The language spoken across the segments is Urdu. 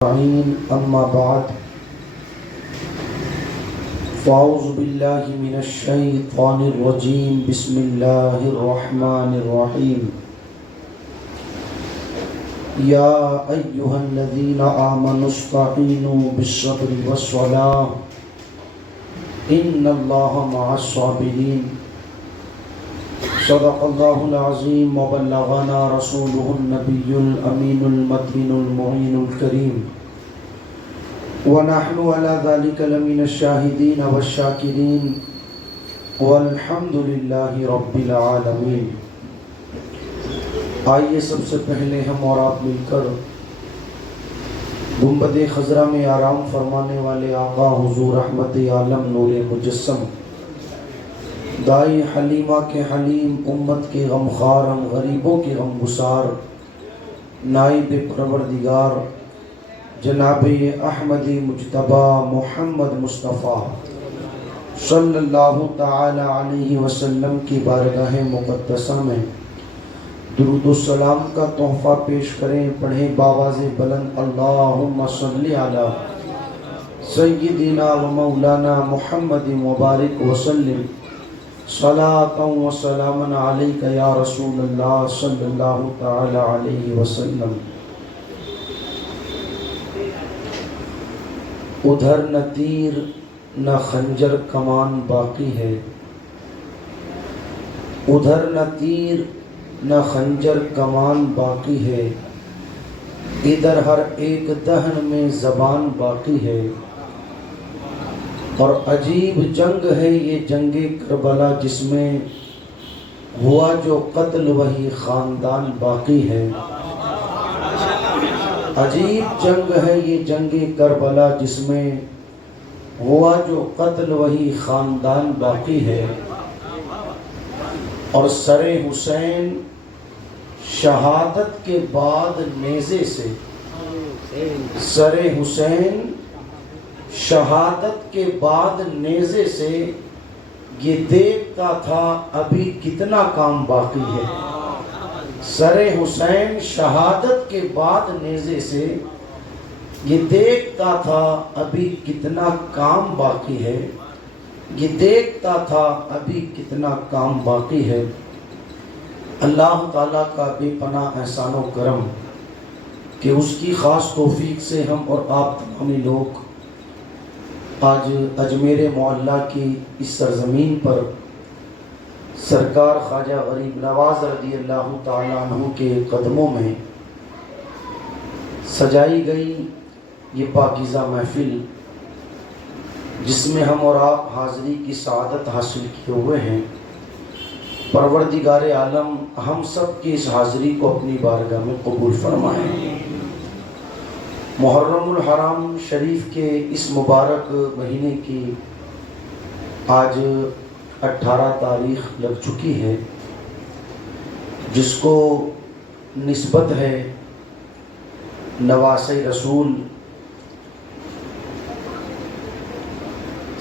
أما بعد فأعوذ بالله من الشيطان الرجيم بسم الله الرحمن الرحيم يا أيها الذين آمنوا استعينوا بالصبر والصلاة إن الله مع الصابرين صدق الله العظيم وبلغنا رسوله النبي الأمين المتين المعين الكريم ونحن على ذلك لمن الشاهدين والشاكرين والحمد لله رب العالمين۔ آئیے سب سے پہلے ہم اور آپ مل کر گنبد خضرا میں آرام فرمانے والے آقا حضور رحمت عالم نور مجسم دائی حلیمہ کے حلیم امت کے غمخوار ہم غریبوں کے غمگسار نائب پروردگار جناب احمدی مجتبی محمد مصطفیٰ صلی اللہ تعالی علیہ وسلم کی بارگاہ مقدسہ میں درود و سلام کا تحفہ پیش کریں۔ پڑھیں باواز بلند اللہم صلی علی سیدنا و مولانا محمد مبارک وسلم صلاۃ و سلام علیک یا رسول اللہ صلی اللہ تعالی علیہ وسلم۔ ادھر نہ تیر نہ خنجر کمان باقی ہے، ادھر نہ تیر نہ خنجر کمان باقی ہے، ادھر ہر ایک دہن میں زبان باقی ہے، اور عجیب جنگ ہے یہ جنگ کربلا جس میں ہوا جو قتل وہی خاندان باقی ہے۔ عجیب جنگ ہے یہ جنگ کربلا جس میں ہوا جو قتل وہی خاندان باقی ہے، اور سر حسین شہادت کے بعد نیزے سے، سر حسین شہادت کے بعد نیزے سے یہ دیکھتا تھا ابھی کتنا کام باقی ہے۔ سر حسین شہادت کے بعد نیزے سے یہ دیکھتا تھا ابھی کتنا کام باقی ہے، یہ دیکھتا تھا ابھی کتنا کام باقی ہے۔ اللہ تعالیٰ کا بے پناہ احسان و کرم کہ اس کی خاص توفیق سے ہم اور آپ تمامی لوگ آج اجمیر معلیٰ کی اس سرزمین پر سرکار خواجہ غریب نواز رضی اللہ تعالیٰ عنہ کے قدموں میں سجائی گئی یہ پاکیزہ محفل، جس میں ہم اور آپ حاضری کی سعادت حاصل کیے ہوئے ہیں، پروردگار عالم ہم سب کی اس حاضری کو اپنی بارگاہ میں قبول فرمائے۔ محرم الحرام شریف کے اس مبارک مہینے کی آج 18 تاریخ لگ چکی ہے، جس کو نسبت ہے نواسۂ رسول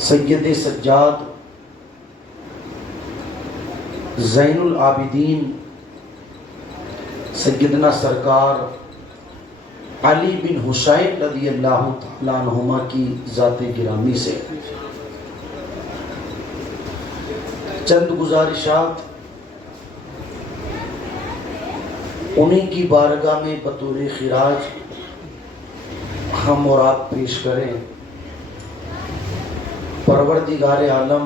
سید سجاد زین العابدین سیدنا سرکار علی بن حسین رضی اللہ تعالیٰ عنہما کی ذات گرامی سے۔ چند گزارشات انہی کی بارگاہ میں بطور خراج ہم اور آپ پیش کریں۔ پروردگار عالم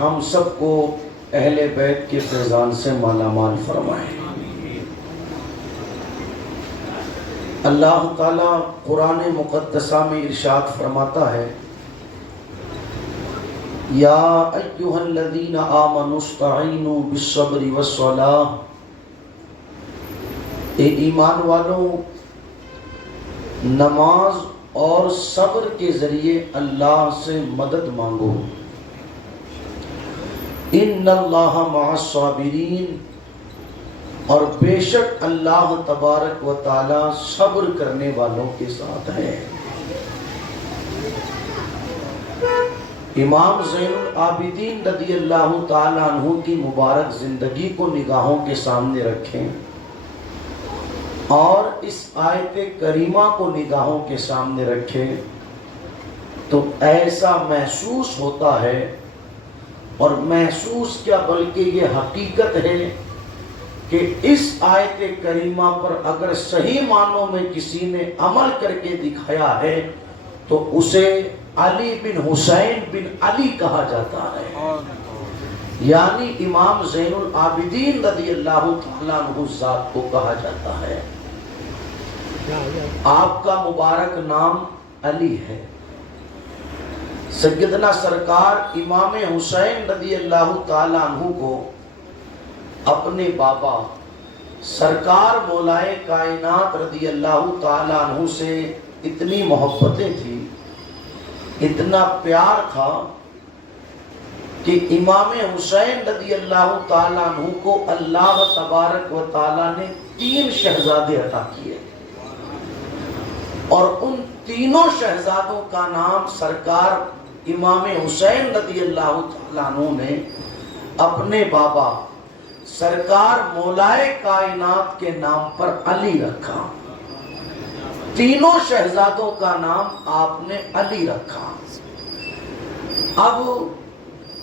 ہم سب کو اہل بیت کے فیضان سے مالا مال فرمائے۔ اللہ تعالیٰ قرآن مقدسہ میں ارشاد فرماتا ہے، یا ایھا الذین آمنوا استعینوا بالصبر والصلاۃ، اے ایمان والوں نماز اور صبر کے ذریعے اللہ سے مدد مانگو۔ ان اللہ مع الصابرین، اور بے شک اللہ تبارک و تعالی صبر کرنے والوں کے ساتھ ہے۔ امام زین العابدین رضی اللہ تعالیٰ عنہ کی مبارک زندگی کو نگاہوں کے سامنے رکھیں اور اس آیت کریمہ کو نگاہوں کے سامنے رکھے تو ایسا محسوس ہوتا ہے، اور محسوس کیا بلکہ یہ حقیقت ہے کہ اس آیت کریمہ پر اگر صحیح معنوں میں کسی نے عمل کر کے دکھایا ہے تو اسے علی بن حسین بن علی کہا جاتا ہے، یعنی امام زین العابدین رضی اللہ تعالیٰ عنہ ذات کو کہا جاتا ہے۔ آپ کا مبارک نام علی ہے۔ سیدنا سرکار امام حسین رضی اللہ تعالیٰ عنہ کو اپنے بابا سرکار مولائے کائنات رضی اللہ تعالیٰ عنہ سے اتنی محبتیں تھی، اتنا پیار تھا کہ امام حسین رضی اللہ تعالیٰ عنہ کو اللہ تبارک و تعالیٰ نے 3 شہزادے عطا کیے، اور ان تینوں شہزادوں کا نام سرکار امام حسین رضی اللہ تعالیٰ عنہ نے اپنے بابا سرکار مولائے کائنات کے نام پر علی رکھا۔ تینوں شہزادوں کا نام آپ نے علی رکھا۔ اب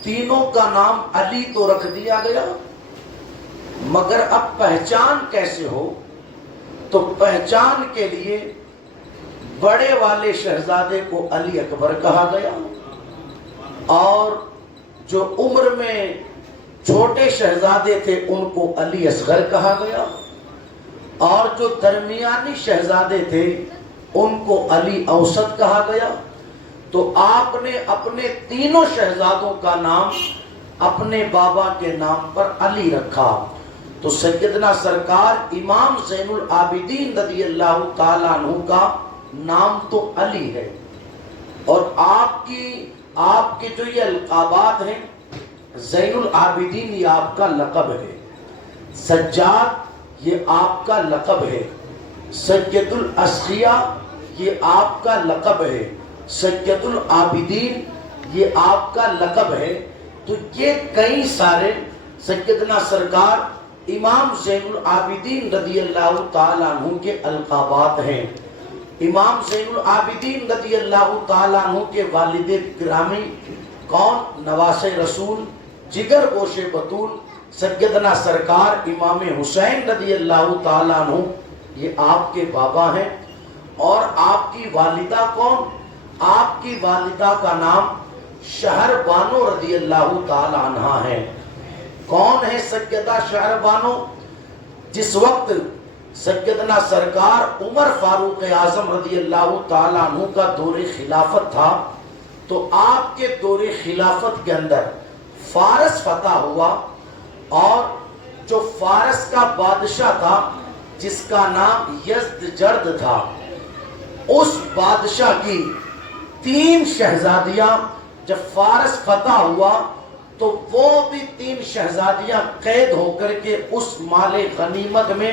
تینوں کا نام علی تو رکھ دیا گیا، مگر اب پہچان کیسے ہو؟ تو پہچان کے لیے بڑے والے شہزادے کو علی اکبر کہا گیا، اور جو عمر میں چھوٹے شہزادے تھے ان کو علی اصغر کہا گیا، اور جو درمیانی شہزادے تھے ان کو علی اوسط کہا گیا۔ تو آپ نے اپنے تینوں شہزادوں کا نام اپنے بابا کے نام پر علی رکھا۔ تو سیدنا سرکار امام زین العابدین رضی اللہ تعالیٰ عنہ کا نام تو علی ہے، اور آپ کے جو یہ القابات ہیں، زین العابدین یہ آپ کا لقب ہے، سجاد یہ آپ کا لقب ہے، سید الاسقیاء یہ آپ کا لقب ہے، سید العابدین یہ آپ کا لقب ہے۔ تو یہ کئی سارے سیدنا سرکار امام زین العابدین رضی اللہ تعالیٰ عنہ کے القابات ہیں۔ امام زین العابدین رضی اللہ تعالیٰ عنہ کے والد گرامی کون؟ نواس رسول، جگر گوش بطول سیدنا سرکار امام حسین رضی اللہ تعالیٰ عنہ، یہ آپ کے بابا ہیں۔ اور آپ کی والدہ کون؟ آپ کی والدہ کا نام شہر بانو رضی اللہ تعالیٰ عنہ ہے۔ کون ہے سیدہ شہر بانو؟ جس وقت سیدنا سرکار عمر فاروق اعظم رضی اللہ تعالیٰ عنہ کا دور خلافت تھا، تو آپ کے دور خلافت کے اندر فارس فتح ہوا، اور جو فارس کا بادشاہ تھا جس کا نام یزدجرد تھا، اس بادشاہ کی 3 شہزادیاں جب فارس فتح ہوا تو وہ بھی 3 شہزادیاں قید ہو کر کے اس مال غنیمت میں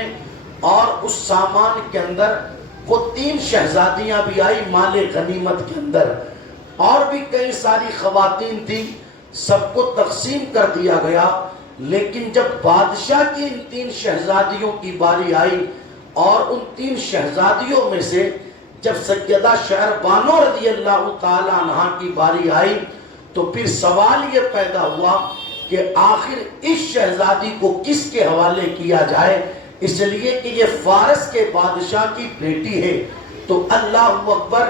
اور اس سامان کے اندر، وہ 3 شہزادیاں بھی آئی مال غنیمت کے اندر، اور بھی کئی ساری خواتین تھی، سب کو تقسیم کر دیا گیا۔ لیکن جب بادشاہ کی ان 3 شہزادیوں کی باری آئی، اور ان 3 شہزادیوں میں سے جب سیدہ شہر بانو رضی اللہ تعالیٰ عنہ کی باری آئی، تو پھر سوال یہ پیدا ہوا کہ آخر اس شہزادی کو کس کے حوالے کیا جائے، اس لیے کہ یہ فارس کے بادشاہ کی بیٹی ہے۔ تو اللہ اکبر،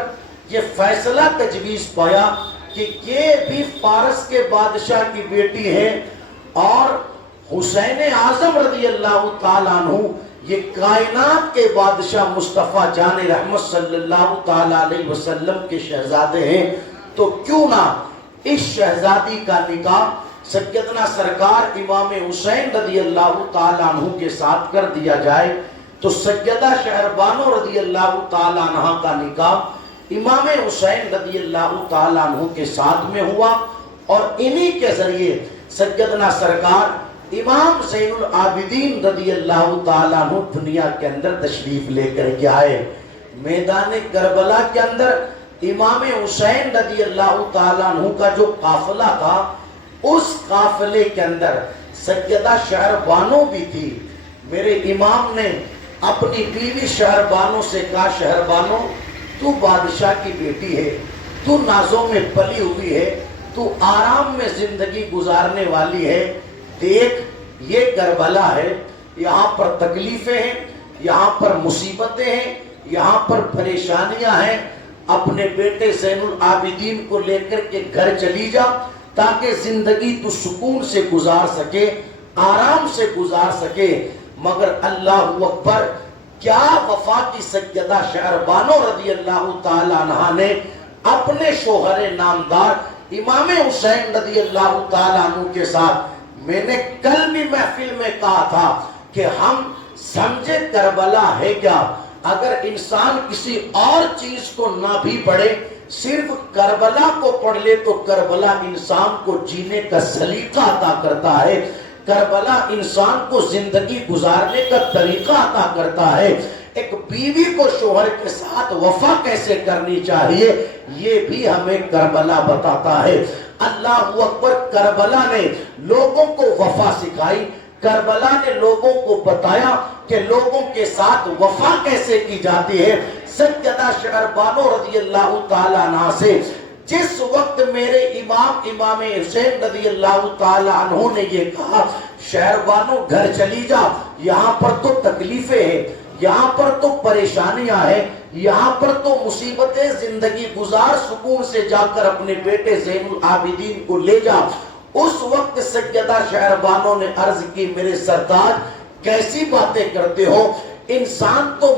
یہ فیصلہ تجویز پایا کہ یہ بھی فارس کے بادشاہ کی بیٹی ہے، اور حسین اعظم رضی اللہ تعالیٰ عنہ یہ کائنات کے بادشاہ مصطفیٰ جان رحمت صلی اللہ تعالیٰ علیہ وسلم کے شہزادے ہیں۔ تو کیوں نہ اس شہزادی کا نکاح سیدنا سرکار امام حسین رضی اللہ تعالیٰ عنہ کے ساتھ کر دیا جائے۔ تو سیدہ شہر بانو رضی اللہ تعالیٰ عنہ کا نکاح امام حسین رضی اللہ تعالیٰ عنہ کے ساتھ میں ہوا، اور انہی کے ذریعے سیدنا سرکار امام زین العابدین رضی اللہ تعالیٰ عنہ دنیا کے اندر تشریف لے کر کے آئے۔ میدان کربلا کے اندر امام حسین رضی اللہ تعالیٰ عنہ کا جو قافلہ تھا، اس قافلے کے اندر سیدہ شہر بانو بھی تھی۔ میرے امام نے اپنی بیوی شہربانو سے کہا شہربانو تو بادشاہ کی بیٹی ہے، تو نازوں میں پلی ہوئی ہے، تو آرام میں زندگی گزارنے والی ہے، دیکھ یہ کربلا ہے، یہاں پر تکلیفیں ہیں، یہاں پر مصیبتیں ہیں، یہاں پر پریشانیاں ہیں، اپنے بیٹے زین العابدین کو لے کر کے گھر چلی جا تاکہ زندگی تو سکون سے گزار سکے، آرام سے گزار سکے۔ مگر اللہ اکبر، کیا وفا کی سیدہ شہربانو رضی اللہ تعالیٰ عنہ نے اپنے شوہر نامدار امام حسین رضی اللہ تعالیٰ عنہ کے ساتھ، میں نے کل بھی محفل میں کہا تھا کہ ہم سمجھے کربلا ہے کیا؟ اگر انسان کسی اور چیز کو نہ بھی پڑھے، صرف کربلا کو پڑھ لے تو کربلا انسان کو جینے کا سلیقہ عطا کرتا ہے، کربلا انسان کو زندگی گزارنے کا طریقہ عطا کرتا ہے۔ ایک بیوی کو شوہر کے ساتھ وفا کیسے کرنی چاہیے یہ بھی ہمیں کربلا بتاتا ہے۔ اللہ اکبر، کربلا نے لوگوں کو وفا سکھائی، کربلا نے لوگوں کو بتایا کہ لوگوں کے ساتھ وفا کیسے کی جاتی ہے۔ سیدہ شہربانو رضی اللہ تعالیٰ عنہ سے جس وقت میرے امام حسین رضی اللہ تعالیٰ عنہ نے یہ کہا شہربانو گھر چلی جا، یہاں پر تو تکلیفیں ہیں، یہاں پر تو پریشانیاں ہیں، یہاں پر تو مصیبتیں، زندگی گزار، سکون سے جا کر اپنے بیٹے زین العابدین کو لے جا۔ اس وقت سیدہ شہربانو نے عرض کی میرے سردار کیسی باتیں کرتے ہو، انسان کو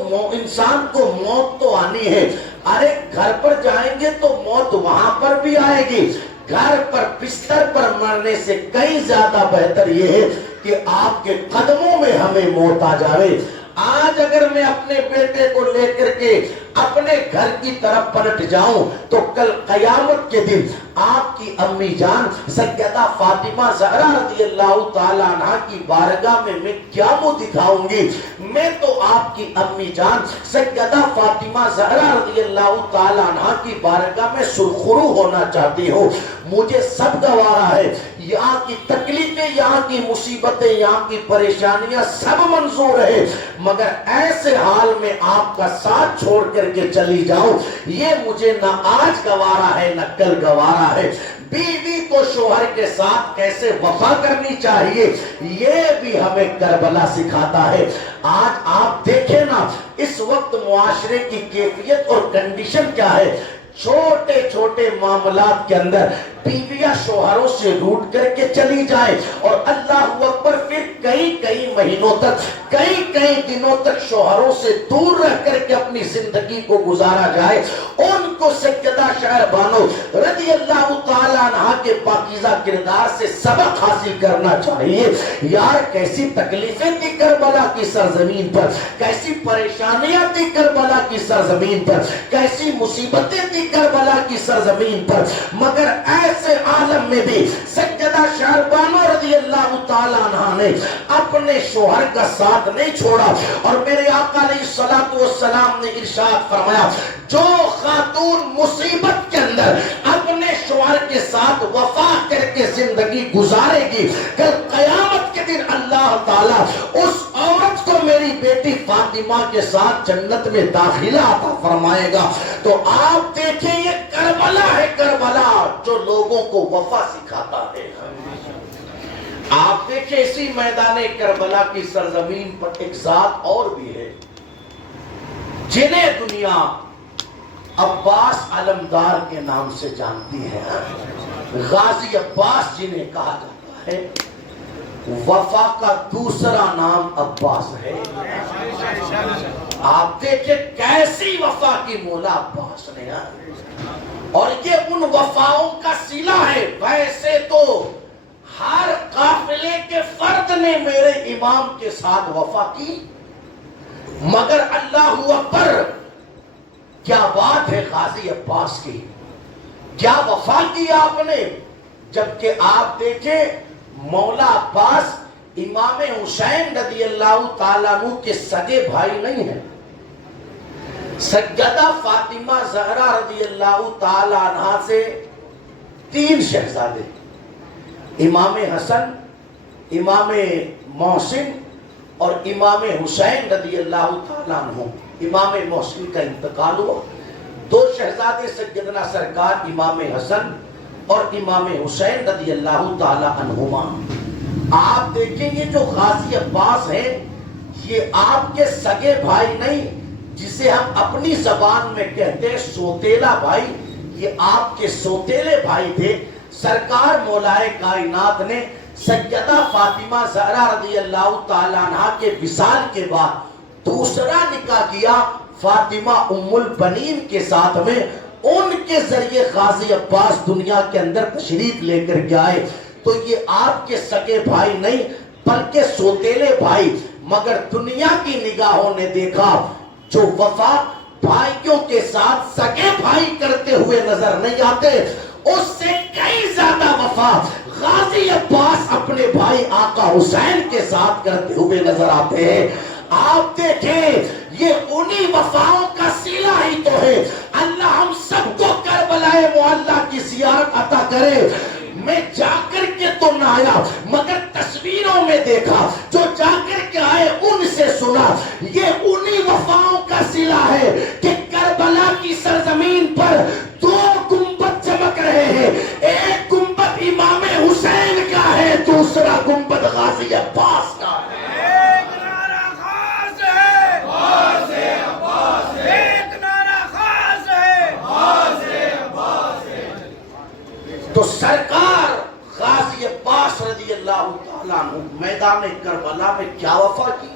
موت تو آنی ہے، ارے گھر پر جائیں گے تو موت وہاں پر بھی آئے گی، گھر پر بستر پر مرنے سے کئی زیادہ بہتر یہ ہے کہ آپ کے قدموں میں ہمیں موت آ جائے۔ آج اگر میں اپنے بیٹے کو لے کر کے اپنے گھر کی طرف پلٹ جاؤں تو کل قیامت کے دن آپ کی امی جان سیدہ فاطمہ زہرا رضی اللہ تعالیٰ عنہ کی بارگاہ میں کیا منہ دکھاؤں گی؟ میں تو آپ کی امی جان سیدہ فاطمہ زہرا رضی اللہ تعالیٰ عنہ کی بارگاہ میں سرخرو ہونا چاہتی ہوں۔ مجھے سب گوارا ہے، یہاں کی تکلیفیں، یہاں کی مصیبتیں، یہاں کی پریشانیاں سب منظور ہے، مگر ایسے حال میں آپ کا ساتھ چھوڑ کر کے چلی جاؤں یہ مجھے نہ آج گوارا ہے نہ کل گوارا ہے۔ بیوی کو شوہر کے ساتھ کیسے وفا کرنی چاہیے یہ بھی ہمیں کربلا سکھاتا ہے۔ آج آپ دیکھیں نا اس وقت معاشرے کی کیفیت اور کنڈیشن کیا ہے، چھوٹے چھوٹے معاملات کے اندر بیویاں شوہروں سے روٹ کر کے چلی جائے اور اللہ اکبر پھر کئی مہینوں تک کئی دنوں تک شوہروں سے دور رہ کر کے اپنی زندگی کو گزارا جائے۔ ان کو سیدہ شہربانو رضی اللہ تعالیٰ عنہ کے پاکیزہ کردار سے سبق حاصل کرنا چاہیے۔ یار کیسی تکلیفیں تھی کربلا کی سرزمین پر، کیسی پریشانیاں تھی کربلا کی سرزمین پر، کیسی مصیبتیں تھی کربلا کی سرزمین پر، مگر ایسے عالم میں بھی سیدہ شہربانو رضی اللہ تعالیٰ عنہ نے اپنے شوہر کا ساتھ نہیں چھوڑا۔ اور میرے آقا علیہ الصلوۃ والسلام نے ارشاد فرمایا جو خاتون مصیبت کے اندر اپنے شوہر کے ساتھ وفا کر کے زندگی گزارے گی کل قیامت کے دن اللہ تعالیٰ اس عورت کو میری بیٹی فاطمہ کے ساتھ جنت میں داخلہ عطا فرمائے گا۔ تو آپ دیکھیں یہ کربلا ہے، کربلا جو لوگوں کو وفا سکھاتا ہے۔ آپ دیکھیں اسی میدان کربلا کی سرزمین پر ایک ذات اور بھی ہے جنہیں دنیا عباس علمدار کے نام سے جانتی ہے، غازی عباس جنہیں کہا جاتا ہے۔ وفا کا دوسرا نام عباس ہے۔ آپ دیکھیں کیسی وفا کی مولا عباس نے، اور یہ ان وفاؤں کا صلہ ہے۔ ویسے تو ہر قافلے کے فرد نے میرے امام کے ساتھ وفا کی، مگر اللہ اکبر کیا بات ہے غازی عباس کی، کیا وفا کی آپ نے۔ جبکہ آپ دیکھیں مولا عباس امام حسین رضی اللہ تعالیٰ عنہ کے سگے بھائی نہیں ہیں۔ سیدہ فاطمہ زہرا رضی اللہ تعالیٰ عنہ سے 3 شہزادے، امام حسن، امام محسن اور امام حسین رضی اللہ تعالیٰ عنہ امام محسن کا انتقال ہوا. دو شہزادے سیدنا سرکار امام حسن اور امام حسین رضی اللہ تعالیٰ عنہما. آپ دیکھیں یہ جو غازی عباس ہیں یہ آپ کے سگے بھائی نہیں، جسے ہم اپنی زبان میں کہتے ہیں سوتیلا بھائی، یہ آپ کے سوتیلے بھائی تھے. سرکار مولائے کائنات نے سیدہ فاطمہ زہرا رضی اللہ تعالیٰ عنہ کے وصال کے بعد دوسرا نکاح کیا فاطمہ ام البنین کے ساتھ میں. ان کے ذریعے غازی عباس دنیا کے اندر تشریف لے کر کے آئے. تو یہ آپ کے سگے بھائی نہیں بلکہ سوتیلے بھائی. مگر دنیا کی نگاہوں نے دیکھا جو وفا بھائیوں کے ساتھ سگے بھائی کرتے ہوئے نظر نہیں آتے، اس سے کئی زیادہ وفا غازی عباس اپنے بھائی آقا حسین کے ساتھ کرتے ہوئے نظر آتے ہیں. آپ دیکھیں یہ انہی وفاؤں کا صلہ ہی تو ہے. اللہ ہم سب کو کربلا معلیٰ کی زیارت عطا کرے. میں جا کر کے تو نہ آیا مگر تصویروں میں دیکھا، جو جا کر کے آئے ان سے سنا. یہ انہی وفاؤں کا صلہ ہے کہ کربلا کی سرزمین پر دو گنبد چمک رہے ہیں. ایک گنبد امام حسین کا ہے، دوسرا گنبد غازی عباس کا ہے. تو سرکار غازی عباس رضی اللہ تعالیٰ عنہ میدان کربلا میں کیا وفا کی.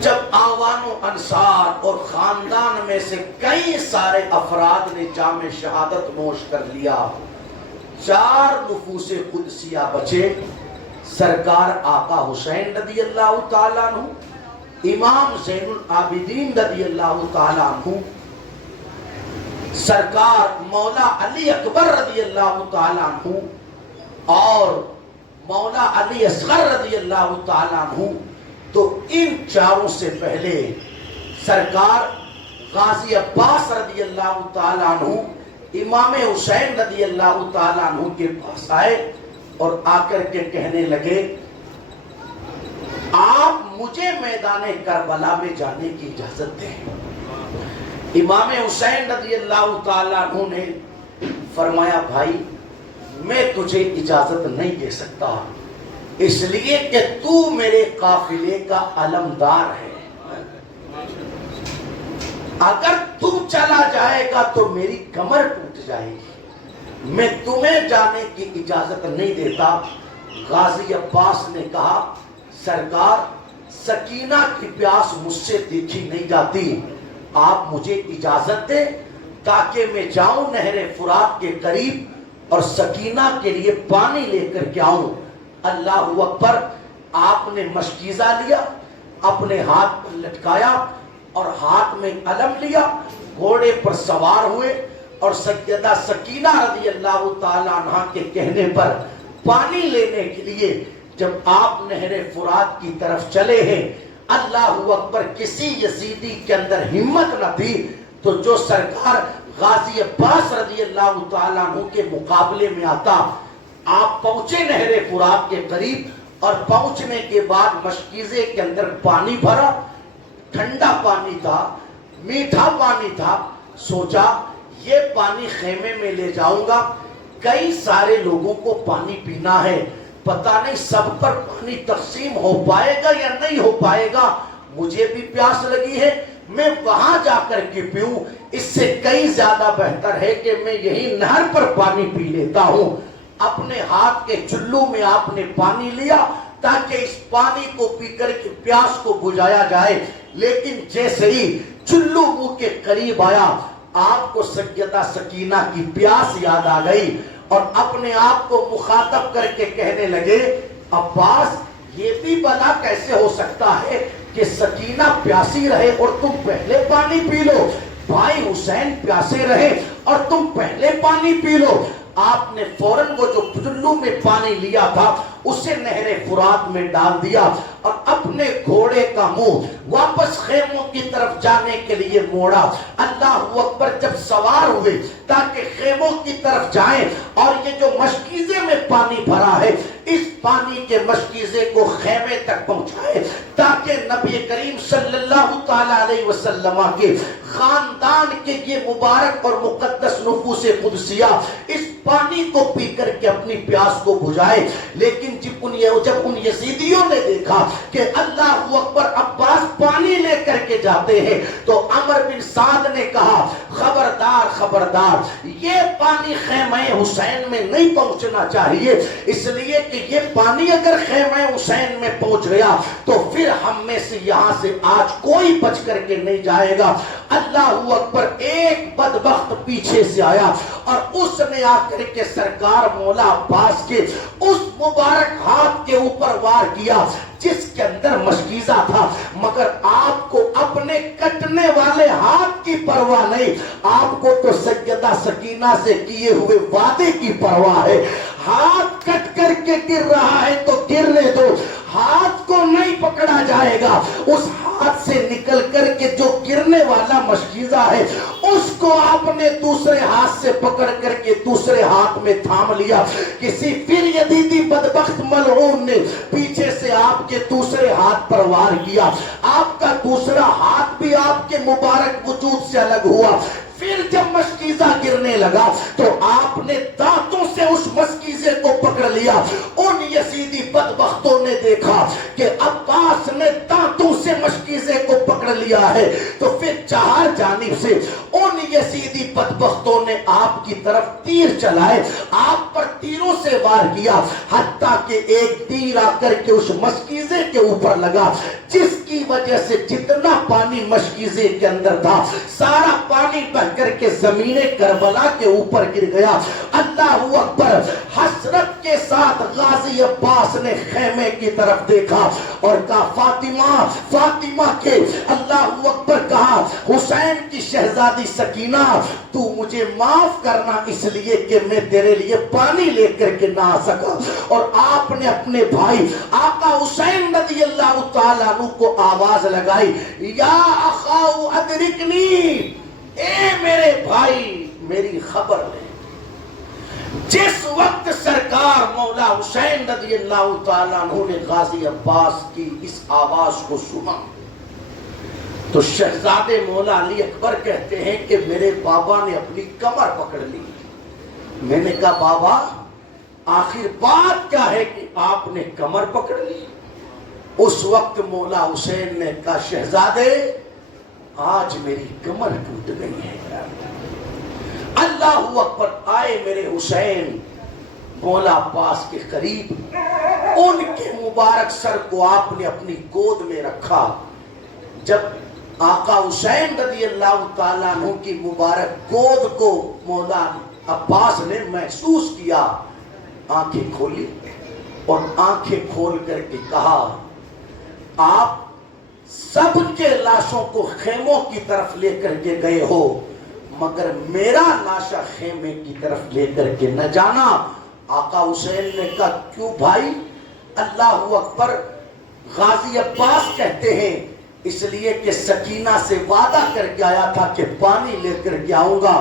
جب آوان و انصار اور خاندان میں سے کئی سارے افراد نے جام شہادت نوش کر لیا، 4 نفوس قدسیہ بچے. سرکار آقا حسین رضی اللہ تعالیٰ عنہ، امام زین العابدین رضی اللہ تعالیٰ عنہ، سرکار مولا علی اکبر رضی اللہ تعالیٰ عنہ اور مولا علی اصغر رضی اللہ تعالیٰ عنہ. تو ان چاروں سے پہلے سرکار غازی عباس رضی اللہ تعالیٰ عنہ امام حسین رضی اللہ تعالیٰ عنہ کے پاس آئے اور آ کر کے کہنے لگے آپ مجھے میدان کربلا میں جانے کی اجازت دیں. امام حسین رضی اللہ تعالیٰ عنہ نے فرمایا بھائی میں تجھے اجازت نہیں دے سکتا، اس لیے کہ تو میرے قافلے کا علمدار ہے. اگر تو چلا جائے گا تو میری کمر ٹوٹ جائے گی، میں تمہیں جانے کی اجازت نہیں دیتا. غازی عباس نے کہا سرکار سکینہ کی پیاس مجھ سے دیکھی نہیں جاتی، آپ مجھے اجازت دیں تاکہ میں جاؤں نہر فرات کے قریب اور سکینہ کے لیے پانی لے کر کے آؤں. اللہ اکبر. آپ نے مشکیزہ لیا، اپنے ہاتھ پر لٹکایا اور ہاتھ میں علم لیا، گھوڑے پر سوار ہوئے اور سیدہ سکینہ رضی اللہ تعالیٰ عنہ کے کہنے پر پانی لینے کے لیے جب آپ نہر فرات کی طرف چلے ہیں، اللہ اکبر، کسی یزیدی کے اندر ہمت نہ تھی تو جو سرکار غازی عباس رضی اللہ تعالیٰ عنہ کے مقابلے میں آتا. آپ پہنچے نہر فرات کے قریب اور پہنچنے کے بعد مشکیزے کے اندر پانی بھرا. ٹھنڈا پانی تھا، میٹھا پانی تھا. سوچا یہ پانی خیمے میں لے جاؤں گا، کئی سارے لوگوں کو پانی پینا ہے، پتہ نہیں سب پر پانی تقسیم ہو پائے گا یا نہیں ہو پائے گا. مجھے بھی پیاس لگی ہے، میں وہاں جا کر کے پیوں، اس سے کئی زیادہ بہتر ہے کہ میں یہی نہر پر پانی پی لیتا ہوں. اپنے ہاتھ کے چلو میں آپ نے پانی لیا تاکہ اس پانی کو پی کر کے پیاس کو بجھایا جائے. لیکن جیسے ہی چلو منہ کے قریب آیا آپ کو سیدہ سکینہ کی پیاس یاد آ گئی اور اپنے آپ کو مخاطب کر کے کہنے لگے عباس یہ بھی بلا کیسے ہو سکتا ہے کہ سکینہ پیاسی رہے اور تم پہلے پانی پی لو، بھائی حسین پیاسے رہے اور تم پہلے پانی پی لو. آپ نے فوراً وہ جو چلو میں پانی لیا تھا اسے نہر فرات میں ڈال دیا اور اپنے گھوڑے کا منہ واپس خیموں کی طرف جانے کے لیے موڑا۔ اللہ اکبر، جب سوار ہوئے تاکہ خیموں کی طرف جائیں اور یہ جو مشکیزے میں پانی بھرا ہے اس پانی کے مشکیزے کو خیمے تک پہنچائے تاکہ نبی کریم صلی اللہ تعالی علیہ وسلم کے خاندان کے یہ مبارک اور مقدس نفوس قدسیہ اس پانی کو پی کر کے اپنی پیاس کو بجھائے۔ لیکن جب ان یزیدیوں نے دیکھا کہ اللہ اکبر عباس پانی لے کر کے جاتے ہیں تو عمر بن سعد نے کہا خبردار خبردار، یہ پانی خیمہ حسین میں نہیں پہنچنا چاہیے، اس لیے کہ یہ پانی اگر خیمہ حسین میں پہنچ گیا تو پھر ہم میں سے یہاں سے آج کوئی بچ کر کے نہیں جائے گا۔ اللہ اکبر، ایک بدبخت پیچھے سے آیا اور اس نے آ کر کے سرکار مولا عباس کے اس مبارک ہاتھ کے اوپر وار کیا جس کے اندر مشکیزہ تھا، مگر آپ کو اپنے کٹنے والے ہاتھ کی پرواہ نہیں، آپ کو تو سیدہ سکینہ سے کیے ہوئے وعدے کی پرواہ ہے۔ ہاتھ کٹ کر کے گر رہا ہے تو گرنے دو، ہاتھ کو نہیں پکڑا جائے گا، اس ہاتھ سے نکل کر کے جو گرنے والا مشکیزہ ہے اس کو آپ نے دوسرے ہاتھ سے پکڑ کر کے دوسرے ہاتھ میں تھام لیا۔ کسی پھر یزیدی بدبخت ملعون نے پیچھے سے آپ کے دوسرے ہاتھ پر وار کیا، آپ کا دوسرا ہاتھ بھی آپ کے مبارک وجود سے الگ ہوا۔ پھر جب مشکیزہ گرنے لگا تو آپ نے دانتوں سے اس مشکیزے کو پکڑ لیا۔ ان یزیدی بدبختوں نے دیکھا کہ عباس نے دانتوں سے مشکیزے کو پکڑ لیا ہے تو پھر چار جانب سے ان یزیدی بدبختوں نے آپ کی طرف تیر چلائے، آپ پر تیروں سے وار کیا، حتیٰ کہ ایک تیر آ کر کے اس مشکیزے کے اوپر لگا جس کی وجہ سے جتنا پانی مشکیزے کے اندر تھا سارا پانی بہ کر کے زمین کربلا کے اوپر گر گیا۔ اللہ اکبر، حسرت کے ساتھ غازی عباس نے خیمے کی طرف دیکھا اور کہا فاطمہ فاطمہ کے اللہ اکبر، کہا حسین کی شہزادی سکینہ تو مجھے معاف کرنا اس لیے کہ میں تیرے لیے پانی لے کر کے نہ آ سکا۔ اور آپ نے اپنے بھائی آقا حسین رضی اللہ تعالیٰ عنہ کو آواز لگائی، یا اخاؤ ادرکنی، اے میرے بھائی میری خبر لے۔ جس وقت سرکار مولا حسین رضی اللہ تعالیٰ عنہ نے غازی عباس کی اس آواز کو سنا تو شہزادے مولا علی اکبر کہتے ہیں کہ میرے بابا نے اپنی کمر پکڑ لی۔ میں نے کہا بابا آخر بات کیا ہے کہ آپ نے کمر پکڑ لی؟ اس وقت مولا حسین نے کہا شہزادے آج میری کمر ٹوٹ گئی ہے۔ اللہ اکبر، آئے میرے حسین مولا عباس کے قریب، ان کے مبارک سر کو آپ نے اپنی گود میں رکھا۔ جب آقا حسین رضی اللہ تعالیٰ عنہ کی مبارک گود کو مولا عباس نے محسوس کیا، آنکھیں کھولی اور آنکھیں کھول کر کے کہا آپ سب کے لاشوں کو خیموں کی طرف لے کر کے گئے ہو مگر میرا لاشا خیمے کی طرف لے کر کے نہ جانا۔ آقا حسین نے کہا کیوں بھائی؟ اللہ اکبر، غازی عباس کہتے ہیں اس لیے کہ سکینہ سے وعدہ کر کے آیا تھا کہ پانی لے کر کے آؤں گا،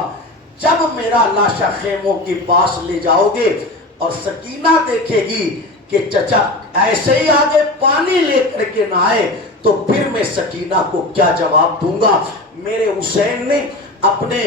جب میرا لاشا خیموں کے پاس لے جاؤ گے اور سکینہ دیکھے گی کہ چچا ایسے ہی آگے پانی لے کر کے نہ آئے تو پھر میں سکینہ کو کیا جواب دوں گا۔ میرے حسین نے اپنے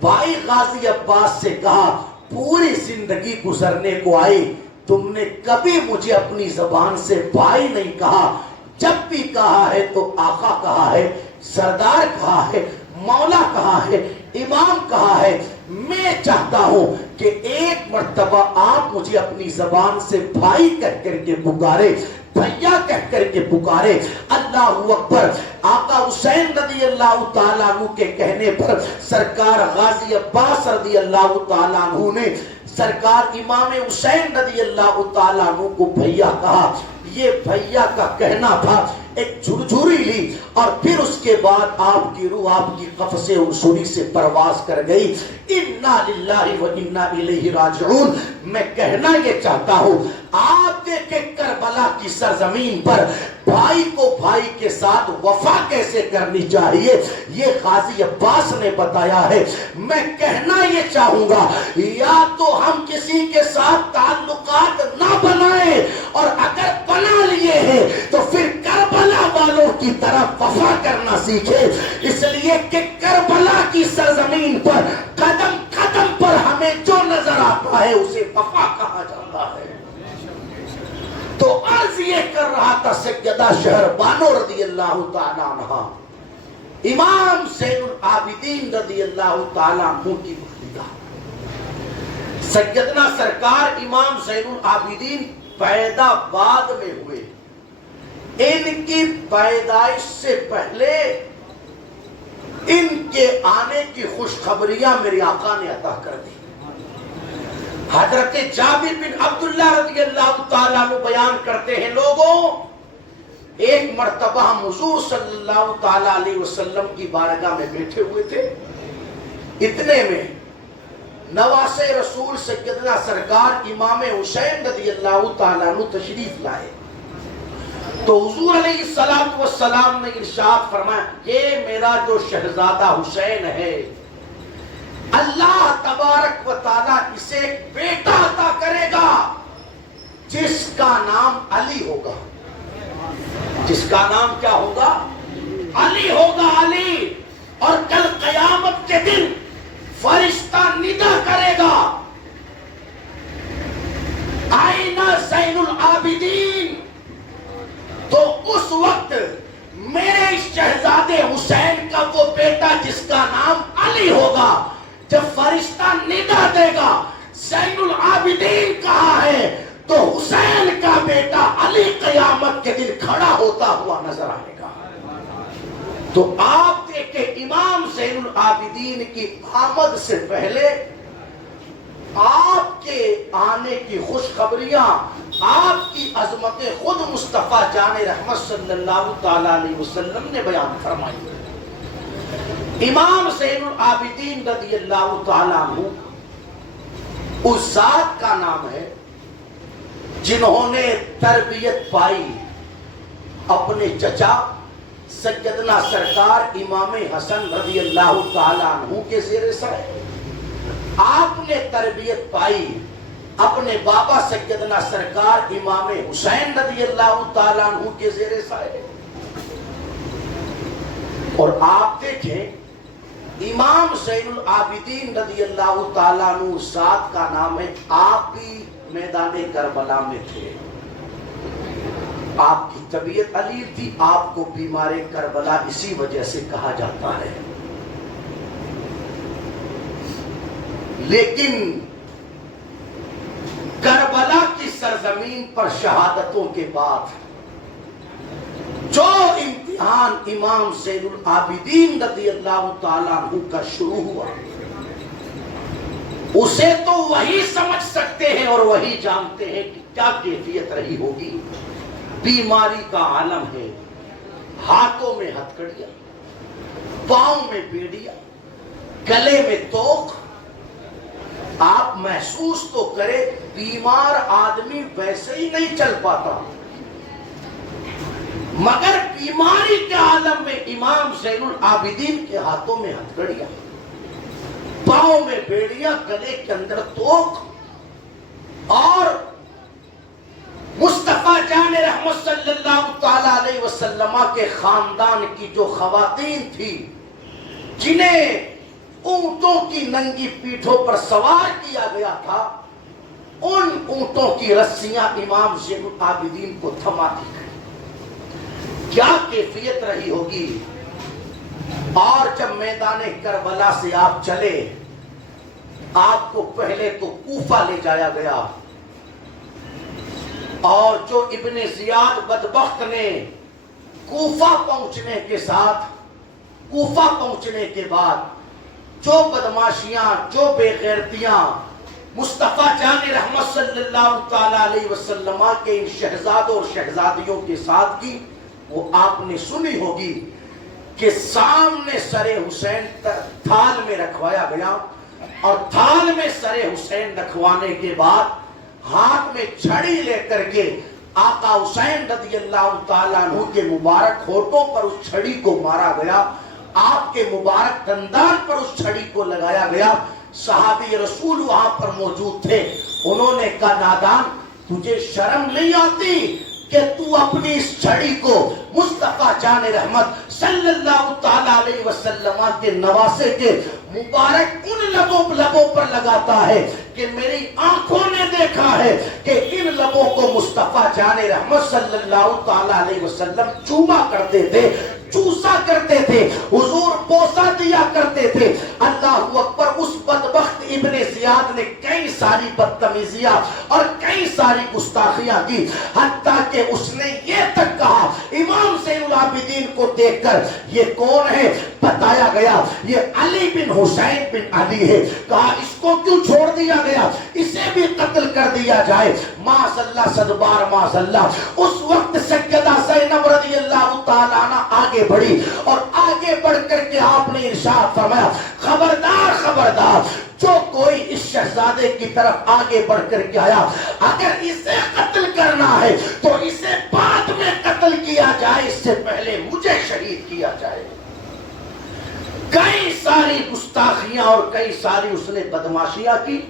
بھائی غازی عباس سے کہا پوری زندگی گزرنے کو آئی، تم نے کبھی مجھے اپنی زبان سے بھائی نہیں کہا، جب بھی کہا ہے تو آقا کہا ہے، سردار کہا ہے، مولا کہا ہے، امام کہا ہے۔ میں چاہتا ہوں کہ ایک مرتبہ آپ مجھے اپنی زبان سے بھائی کہہ کر کے پکارے، بھیا کہہ کر کے پکارے۔ اللہ اکبر، آقا حسین رضی اللہ تعالیٰ عنہ کے کہنے پر سرکار غازی عباس رضی اللہ تعالیٰ عنہ نے سرکار امام حسین رضی اللہ تعالیٰ عنہ کو بھیا کہا۔ یہ بھیا کا کہنا تھا، ایک جھرجھری لی اور پھر اس کے بعد آپ کی روح آپ کی قفس انسوری سے پرواز کر گئی۔ انا للہ و انا الیہ راجعون۔ میں کہنا یہ چاہتا ہوں، آپ دیکھیں کربلا کی سرزمین پر بھائی کو بھائی کے ساتھ وفا کیسے کرنی چاہیے، یہ غازی عباس نے بتایا ہے۔ میں کہنا یہ چاہوں گا، یا تو ہم کسی کے ساتھ تعلقات نہ بنائیں، اور اگر بنا لیے ہیں تو پھر کربلا والوں کی طرف وفا کرنا سیکھیں، اس لیے کہ کربلا کی سرزمین پر قدم قدم پر ہمیں جو نظر آتا ہے اسے وفا کہا جاتا ہے۔ تو عرض یہ کر رہا تھا سیدہ شہربانو رضی اللہ تعالیٰ عنہ، امام زین العابدین رضی اللہ تعالیٰ عنہ کی والدہ سیدنا سرکار امام زین العابدین پیدا بعد میں ہوئے، ان کی پیدائش سے پہلے ان کے آنے کی خوشخبریاں میرے آقا نے عطا کر دی۔ حضرت جابر بن عبداللہ رضی اللہ تعالیٰ عنہ بیان کرتے ہیں، لوگوں ایک مرتبہ ہم حضور صلی اللہ تعالیٰ علیہ وسلم کی بارگاہ میں بیٹھے ہوئے تھے، اتنے میں نواسے رسول سیدنا سرکار امام حسین رضی اللہ تعالیٰ عنہ تشریف لائے، تو حضور علیہ السلام نے ارشاد فرمایا، یہ میرا جو شہزادہ حسین ہے، اللہ تبارک و تعالیٰ اسے ایک بیٹا عطا کرے گا جس کا نام علی ہوگا۔ جس کا نام کیا ہوگا؟ علی ہوگا، علی۔ اور کل قیامت کے دن فرشتہ ندا کرے گا، آئینہ زین العابدین۔ تو اس وقت میرے شہزادے حسین کا وہ بیٹا جس کا نام علی ہوگا، جب فرشتہ ندا دے گا زین العابدین کہا ہے، تو حسین کا بیٹا علی قیامت کے دن کھڑا ہوتا ہوا نظر آئے گا۔ تو آپ دیکھیں امام زین العابدین کی آمد سے پہلے آپ کے آنے کی خوشخبریاں، آپ کی عظمتیں خود مصطفیٰ جان رحمت صلی اللہ تعالیٰ علیہ وسلم نے بیان فرمائی۔ امام زین العابدین رضی اللہ تعالیٰ عنہ اس ذات کا نام ہے جنہوں نے تربیت پائی اپنے چچا سیدنا سرکار امام حسن رضی اللہ تعالیٰ عنہ کے زیر سایہ، آپ نے تربیت پائی اپنے بابا سیدنا سرکار امام حسین رضی اللہ تعالیٰ عنہ کے زیر سایہ۔ اور آپ دیکھیں امام زین العابدین رضی اللہ تعالیٰ عنہ ذات کا نام ہے، آپ بھی میدان کربلا میں تھے، آپ کی طبیعت علیل تھی، آپ کو بیمار کربلا اسی وجہ سے کہا جاتا ہے۔ لیکن کربلا کی سرزمین پر شہادتوں کے بعد جو امتحان امام زین العابدین رضی اللہ تعالیٰ عنہ کا شروع ہوا، اسے تو وہی سمجھ سکتے ہیں اور وہی جانتے ہیں کہ کیا کیفیت رہی ہوگی۔ بیماری کا عالم ہے، ہاتھوں میں ہتھکڑیاں، پاؤں میں بیڑیاں، گلے میں توق۔ آپ محسوس تو کرے، بیمار آدمی ویسے ہی نہیں چل پاتا، مگر بیماری کے عالم میں امام زین العابدین کے ہاتھوں میں ہتھکڑیاں، پاؤں میں بیڑیاں، گلے کے اندر توق، اور مصطفیٰ جان رحمت صلی اللہ تعالیٰ علیہ وسلم کے خاندان کی جو خواتین تھی، جنہیں اونٹوں کی ننگی پیٹھوں پر سوار کیا گیا تھا، ان اونٹوں کی رسیاں امام زین العابدین کو تھما دی گئی۔ کیا کیفیت رہی ہوگی۔ اور جب میدان کربلا سے آپ چلے، آپ کو پہلے تو کوفہ لے جایا گیا، اور جو ابن زیاد بدبخت نے کوفہ پہنچنے کے ساتھ، کوفہ پہنچنے کے بعد جو بدماشیاں، جو بے غیرتیاں مصطفیٰ جان رحمت صلی اللہ تعالی علیہ وسلم کے ان شہزادوں اور شہزادیوں کے ساتھ کی وہ آپ نے سنی ہوگی کہ سامنے سر حسین تھال میں رکھوایا گیا، اور تھال میں سر حسین رکھوانے کے بعد ہاتھ میں چھڑی لے کر کے آقا حسین رضی اللہ تعالیٰ عنہ کے مبارک ہونٹوں پر اس چھڑی کو مارا گیا، آپ کے مبارک دندان پر اس چھڑی کو لگایا گیا۔ صحابی رسول وہاں پر موجود تھے، انہوں نے کہا نادان تجھے شرم نہیں آتی کہ تو اپنی اس چھڑی کو مصطفیٰ جان رحمت صلی اللہ تعالی علیہ وسلم کے نواسے کے مبارک ان لبوں پر لگاتا ہے کہ میری آنکھوں نے دیکھا ہے کہ ان لبوں کو مصطفیٰ جان رحمت صلی اللہ تعالی علیہ وسلم چوما کرتے تھے، چوسا کرتے تھے، حضور بوسا دیا کرتے تھے۔ اللہ اکبر۔ اس بدبخت ابن زیاد نے کئی ساری بدتمیزیاں اور کئی ساری گستاخیاں کی، حتیٰ کہ اس نے یہ تک کہا، امام زین العابدین کو دیکھ کر یہ کون ہے بتایا گیا یہ علی بن حسین بن علی ہے، کہا اس کو کیوں چھوڑ دیا گیا، اسے بھی قتل کر دیا جائے۔ معاذ اللہ، صدبار معاذ اللہ۔ اس وقت سیدہ زینب رضی اللہ تعالیٰ عنہ آگے بڑھی، اور آگے بڑھ کر کے آپ نے ارشاد فرمایا خبردار خبردار، جو کوئی اس شہزادے کی طرف آگے بڑھ کر کے آیا، اگر اسے قتل کرنا ہے تو اسے بعد میں قتل کیا جائے، اس سے پہلے مجھے شہید کیا جائے۔ کئی ساری گستاخیاں اور کئی ساری اس نے بدماشیاں کی،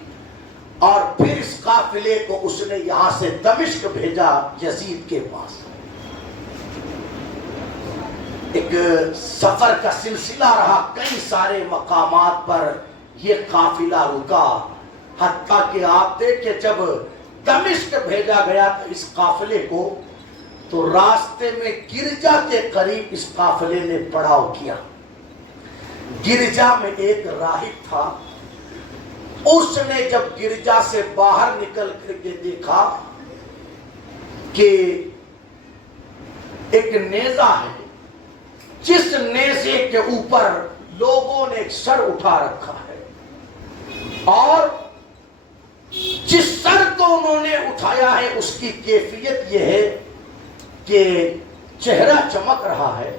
اور پھر اس قافلے کو اس نے یہاں سے دمشق بھیجا یزید کے پاس۔ ایک سفر کا سلسلہ رہا، کئی سارے مقامات پر یہ قافلہ رکا، حتیٰ کہ آپ دیکھیں جب دمشق بھیجا گیا تو اس قافلے کو، تو راستے میں گرجا کے قریب اس قافلے نے پڑاؤ کیا۔ گرجا میں ایک راہب تھا، اس نے جب گرجا سے باہر نکل کر کے دیکھا کہ ایک نیزہ ہے، جس نیزے کے اوپر لوگوں نے ایک سر اٹھا رکھا ہے، اور جس سر کو انہوں نے اٹھایا ہے اس کی کیفیت یہ ہے کہ چہرہ چمک رہا ہے۔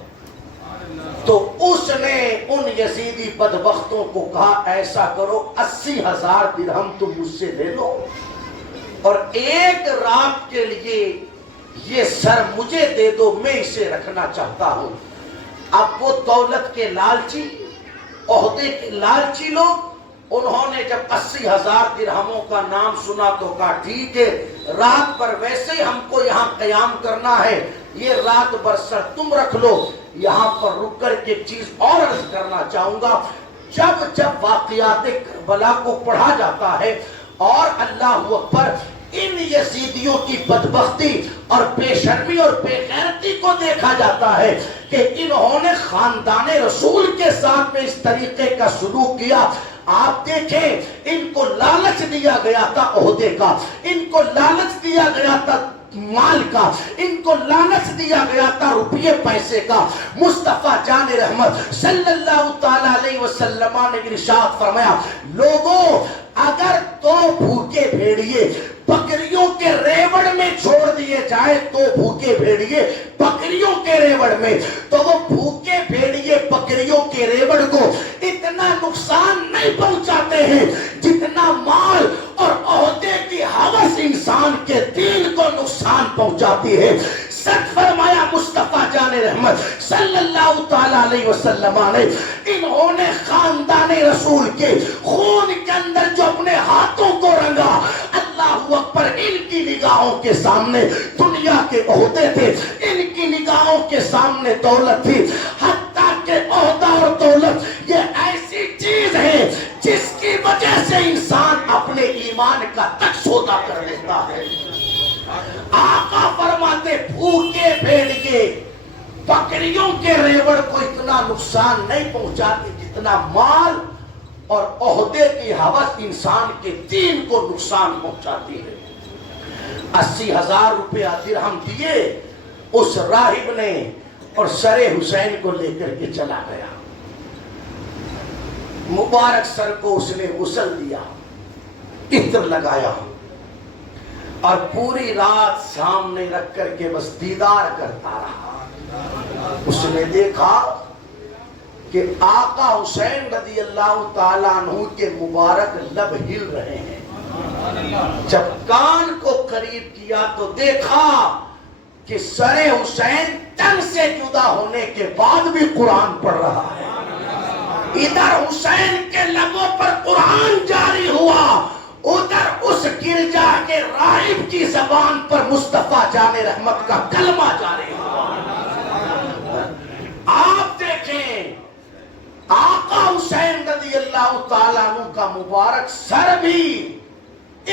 تو اس نے ان یزیدی بدبختوں کو کہا ایسا کرو 80,000 درہم تم مجھ سے لے لو، اور ایک رات کے لیے یہ سر مجھے دے دو، میں اسے رکھنا چاہتا ہوں۔ اب وہ دولت کے لالچی، عہدے کے لالچی لوگ، انہوں نے جب 80,000 درہموں کا نام سنا تو کہا ٹھیک ہے، رات بھر ویسے ہی ہم کو یہاں قیام کرنا ہے، یہ رات بھر سر تم رکھ لو۔ یہاں پر رک کر کے ایک چیز اور عرض کرنا چاہوں گا، جب واقعات کربلا کو پڑھا جاتا ہے اور اللہ اکبر ان یزیدیوں کی بدبختی اور بے شرمی اور بے غیرتی کو دیکھا جاتا ہے کہ انہوں نے خاندان رسول کے ساتھ میں اس طریقے کا سلوک کیا۔ آپ دیکھیں، ان کو لالچ دیا گیا تھا عہدے کا، ان کو لالچ دیا گیا تھا مال کا، ان کو لالچ دیا گیا تھا روپیے پیسے کا۔ مصطفیٰ جان رحمت صلی اللہ تعالی علیہ وسلم نے ارشاد فرمایا لوگوں، اگر تو بھوکے بھیڑیے بکریوں کے ریوڑ میں چھوڑ دیے جائے، تو بھوکے بھیڑیے بکریوں کے ریوڑ میں، تو وہ بھوکے بھیڑیے بکریوں کے ریوڑ کو اتنا نقصان نہیں پہنچاتے ہیں جتنا مال اور عہدے کی ہوس انسان کے دین کو نقصان پہنچاتی ہے۔ سچ فرمایا مصطفیٰ جان رحمت صلی اللہ تعالی علیہ وسلم نے، انہوں نے خاندان رسول کے خون کے اندر جو اپنے ہاتھوں کو رنگا، اللہ اکبر، ان کی نگاہوں کے سامنے دنیا کے عہدے تھے، ان کی نگاہوں کے سامنے دولت تھی، حتیٰ کہ عہدہ اور دولت یہ ایسی چیز ہے جس کی وجہ سے انسان اپنے ایمان کا تک سودا کر لیتا ہے۔ آقا فرماتے بھوکے بھیڑیے بکریوں کے ریوڑ کو اتنا نقصان نہیں پہنچاتے جتنا مال اور عہدے کی ہوس انسان کے دین کو نقصان پہنچاتی ہے۔ 80,000 روپیہ درہم دیے اس راہب نے، اور سر حسین کو لے کر کے چلا گیا۔ مبارک سر کو اس نے غسل دیا، عطر لگایا اور پوری رات سامنے رکھ کر کے بس دیدار کرتا رہا۔ اس نے دیکھا کہ آقا حسین رضی اللہ تعالیٰ عنہ کے مبارک لب ہل رہے ہیں۔ جب کان کو قریب کیا تو دیکھا کہ سر حسین تن سے جدا ہونے کے بعد بھی قرآن پڑھ رہا ہے۔ ادھر حسین کے لبوں پر قرآن جاری ہوا، ادھر اس گرجا کے راہب کی زبان پر مصطفیٰ جان رحمت کا کلمہ جاری ہوا۔ آپ دیکھیں آقا حسین رضی اللہ تعالیٰ عنہ کا مبارک سر بھی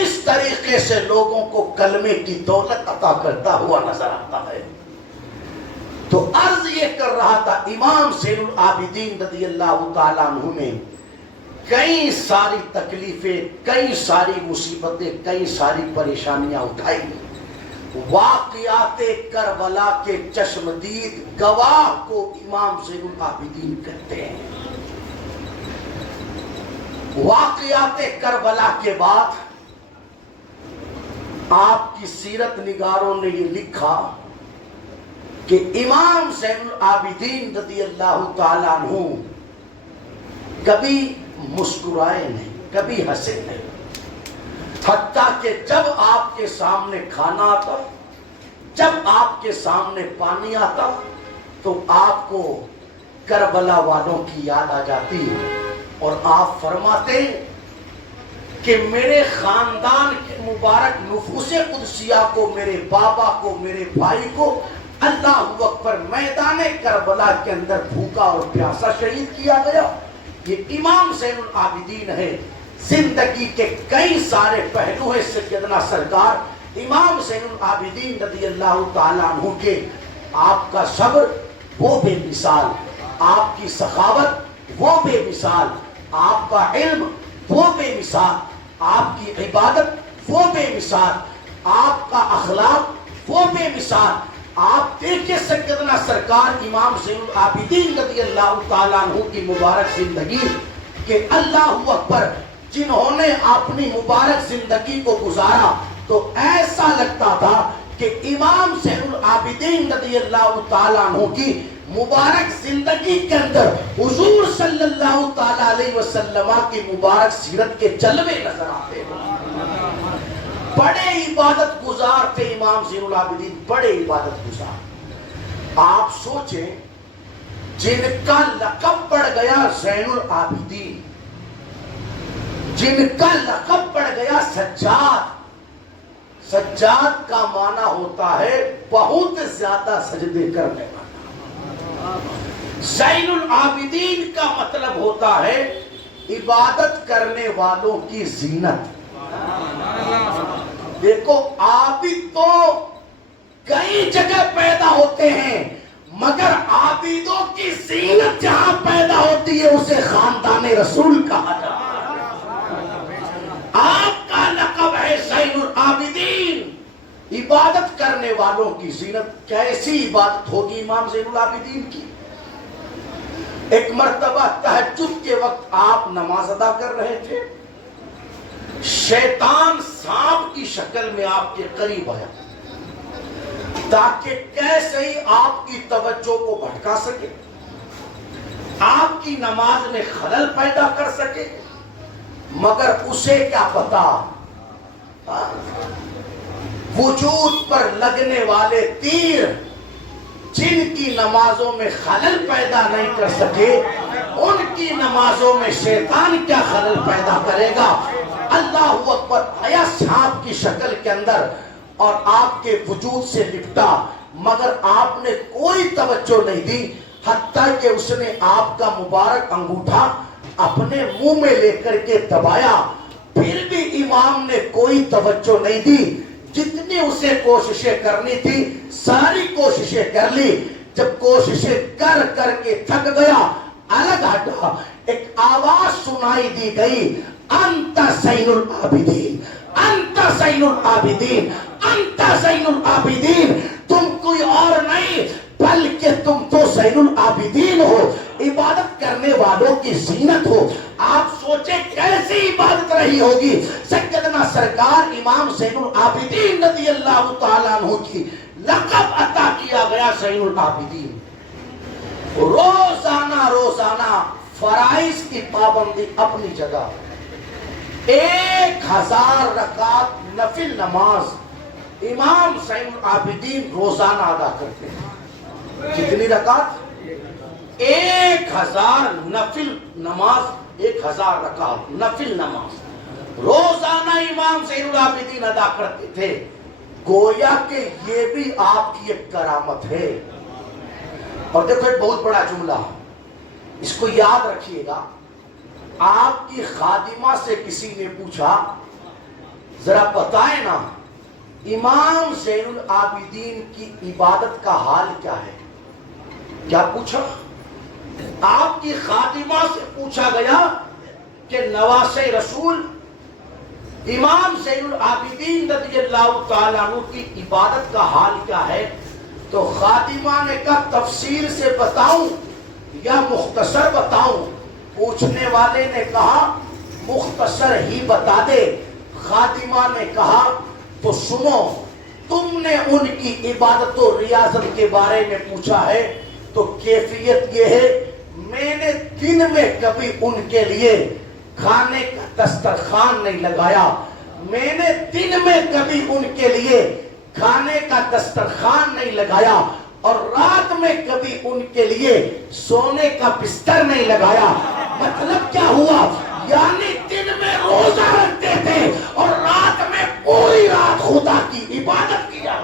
اس طریقے سے لوگوں کو کلمے کی دولت عطا کرتا ہوا نظر آتا ہے۔ تو عرض یہ کر رہا تھا، امام زین العابدین رضی اللہ تعالیٰ عنہ نے کئی ساری تکلیفیں، کئی ساری مصیبتیں، کئی ساری پریشانیاں اٹھائی۔ واقعات کربلا کے چشمدید گواہ کو امام زین العابدین کہتے ہیں۔ واقعات کربلا کے بعد آپ کی سیرت نگاروں نے یہ لکھا کہ امام زین العابدین رضی اللہ تعالیٰ عنہ کبھی مسکرائے نہیں، کبھی ہنسے نہیں، حتیٰ کہ جب آپ کے سامنے کھانا آتا، جب آپ کے سامنے پانی آتا تو آپ کو کربلا والوں کی یاد آ جاتی اور آپ فرماتے کہ میرے خاندان کے مبارک نفوس قدسیہ کو، میرے بابا کو، میرے بھائی کو اللہ اکبر میدان کربلا کے اندر بھوکا اور پیاسا شہید کیا گیا۔ یہ امام زین العابدین ہے۔ زندگی کے کئی سارے پہلو ہیں سیدنا سرکار امام زین العابدین رضی اللہ تعالیٰ عنہ کے۔ آپ کا صبر وہ بے مثال، آپ کی سخاوت وہ بے مثال، آپ کا علم وہ بے مثال، آپ کی عبادت وہ بے مثال، آپ کا اخلاق وہ بے مثال۔ آپ دیکھیں سیدنا سرکار امام زین العابدین رضی اللہ تعالیٰ عنہ کی مبارک زندگی کہ اللہ اکبر، جنہوں نے اپنی مبارک زندگی کو گزارا تو ایسا لگتا تھا کہ امام زین العابدین رضی اللہ تعالیٰ عنہ کی مبارک زندگی کے اندر حضور صلی اللہ تعالیٰ علیہ وسلم کی مبارک سیرت کے جلوے نظر آتے ہیں۔ بڑے عبادت گزار تھے امام زین العابدین، بڑے عبادت گزار۔ آپ سوچیں جن کا لقب پڑ گیا زین العابدین، جن کا لقب پڑ گیا سجاد، سجاد کا معنی ہوتا ہے بہت زیادہ سجدے کرنے والا۔ زین العابدین کا مطلب ہوتا ہے عبادت کرنے والوں کی زینت۔ دیکھو عابد تو کئی جگہ پیدا ہوتے ہیں، مگر عابدوں کی زینت جہاں پیدا ہوتی ہے اسے خاندان رسول کہا جاتا ہے۔ آپ کا لقب ہے زین العابدین، عبادت کرنے والوں کی زینت۔ کیسی عبادت ہوگی امام زین العابدین کی؟ ایک مرتبہ تہجد کے وقت آپ نماز ادا کر رہے تھے، شیطان سانپ کی شکل میں آپ کے قریب آیا تاکہ کیسے ہی آپ کی توجہ کو بھٹکا سکے، آپ کی نماز میں خلل پیدا کر سکے۔ مگر اسے کیا پتا وجود پر لگنے والے تیر جن کی نمازوں میں خلل پیدا نہیں کر سکے، ان کی نمازوں میں شیطان کیا خلل پیدا کرے گا۔ اللہ اکبر آیا سانپ کی شکل کے اندر اور آپ کے وجود سے لپٹا، مگر آپ نے کوئی توجہ نہیں دی، حتیٰ کہ اس نے آپ کا مبارک انگوٹھا اپنے منہ میں لے کر کے دبایا، پھر بھی امام نے کوئی توجہ نہیں دی۔ جتنی اسے کوششیں کرنی تھی ساری کوششیں کر لی، جب کوششیں کر کر کے تھک گیا، الگ ہٹا، ایک آواز سنائی دی گئی، انت زین العابدین، انت زین العابدین، انت زین العابدین، تم کوئی اور نہیں بلکہ تم تو زین العابدین ہو، عبادت کرنے والوں کی زینت ہو۔ آپ سوچے کیسی عبادت رہی ہوگی سیدنا سرکار امام زین العابدین رضی اللہ تعالیٰ عنہ کی لقب عطا کیا گیا زین العابدین. روزانہ فرائض کی پابندی اپنی جگہ، 1000 رکعت نفل نماز امام زین العابدین روزانہ ادا کرتے ہیں. کتنی رکعت؟ 1000 نفل نماز، 1000 رکعت نفل نماز روزانہ امام زین العابدین ادا کرتے تھے. گویا کہ یہ بھی آپ کی ایک کرامت ہے. اور دیکھو ایک بہت بڑا جملہ، اس کو یاد رکھیے گا. آپ کی خادمہ سے کسی نے پوچھا ذرا بتائیں نا امام زین العابدین کی عبادت کا حال کیا ہے. کیا پوچھا؟ آپ کی خادمہ سے پوچھا گیا کہ نواسے رسول امام زین العابدین رضی اللہ تعالیٰ عنہ کی عبادت کا حال کیا ہے. تو خادمہ نے کہا تفصیل سے بتاؤں یا مختصر بتاؤں؟ پوچھنے والے نے کہا مختصر ہی بتا دے. خادمہ نے کہا تو سنو، تم نے ان کی عبادت و ریاضت کے بارے میں پوچھا ہے تو کیفیت یہ ہے، میں نے دن میں کبھی ان کے لیے کھانے کا دسترخوان نہیں لگایا، میں نے دن میں کبھی ان کے لیے کھانے کا دسترخوان نہیں لگایا، اور رات میں کبھی ان کے لیے سونے کا بستر نہیں لگایا. مطلب کیا ہوا؟ یعنی دن میں روزہ رکھتے تھے اور رات میں پوری رات خدا کی عبادت کیا.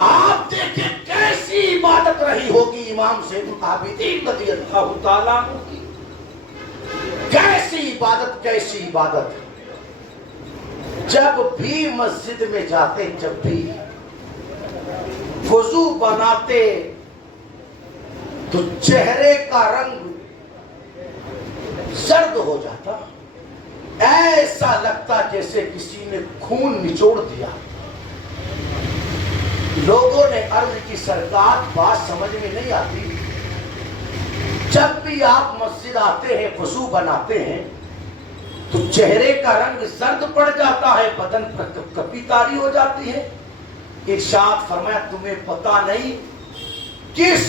آپ دیکھیں کیسی عبادت رہی ہوگی امام زین العابدین رضی اللہ تعالیٰ عنہ کی. کیسی عبادت. جب بھی مسجد میں جاتے، جب بھی وضو بناتے تو چہرے کا رنگ زرد ہو جاتا، ایسا لگتا جیسے کسی نے خون نچوڑ دیا. لوگوں نے عرض کی سرکار بات سمجھ میں نہیں آتی، جب بھی آپ مسجد آتے ہیں وضو بناتے ہیں تو چہرے کا رنگ زرد پڑ جاتا ہے، بدن پر کپی طاری ہو جاتی ہے. ارشاد فرمایا تمہیں پتا نہیں کس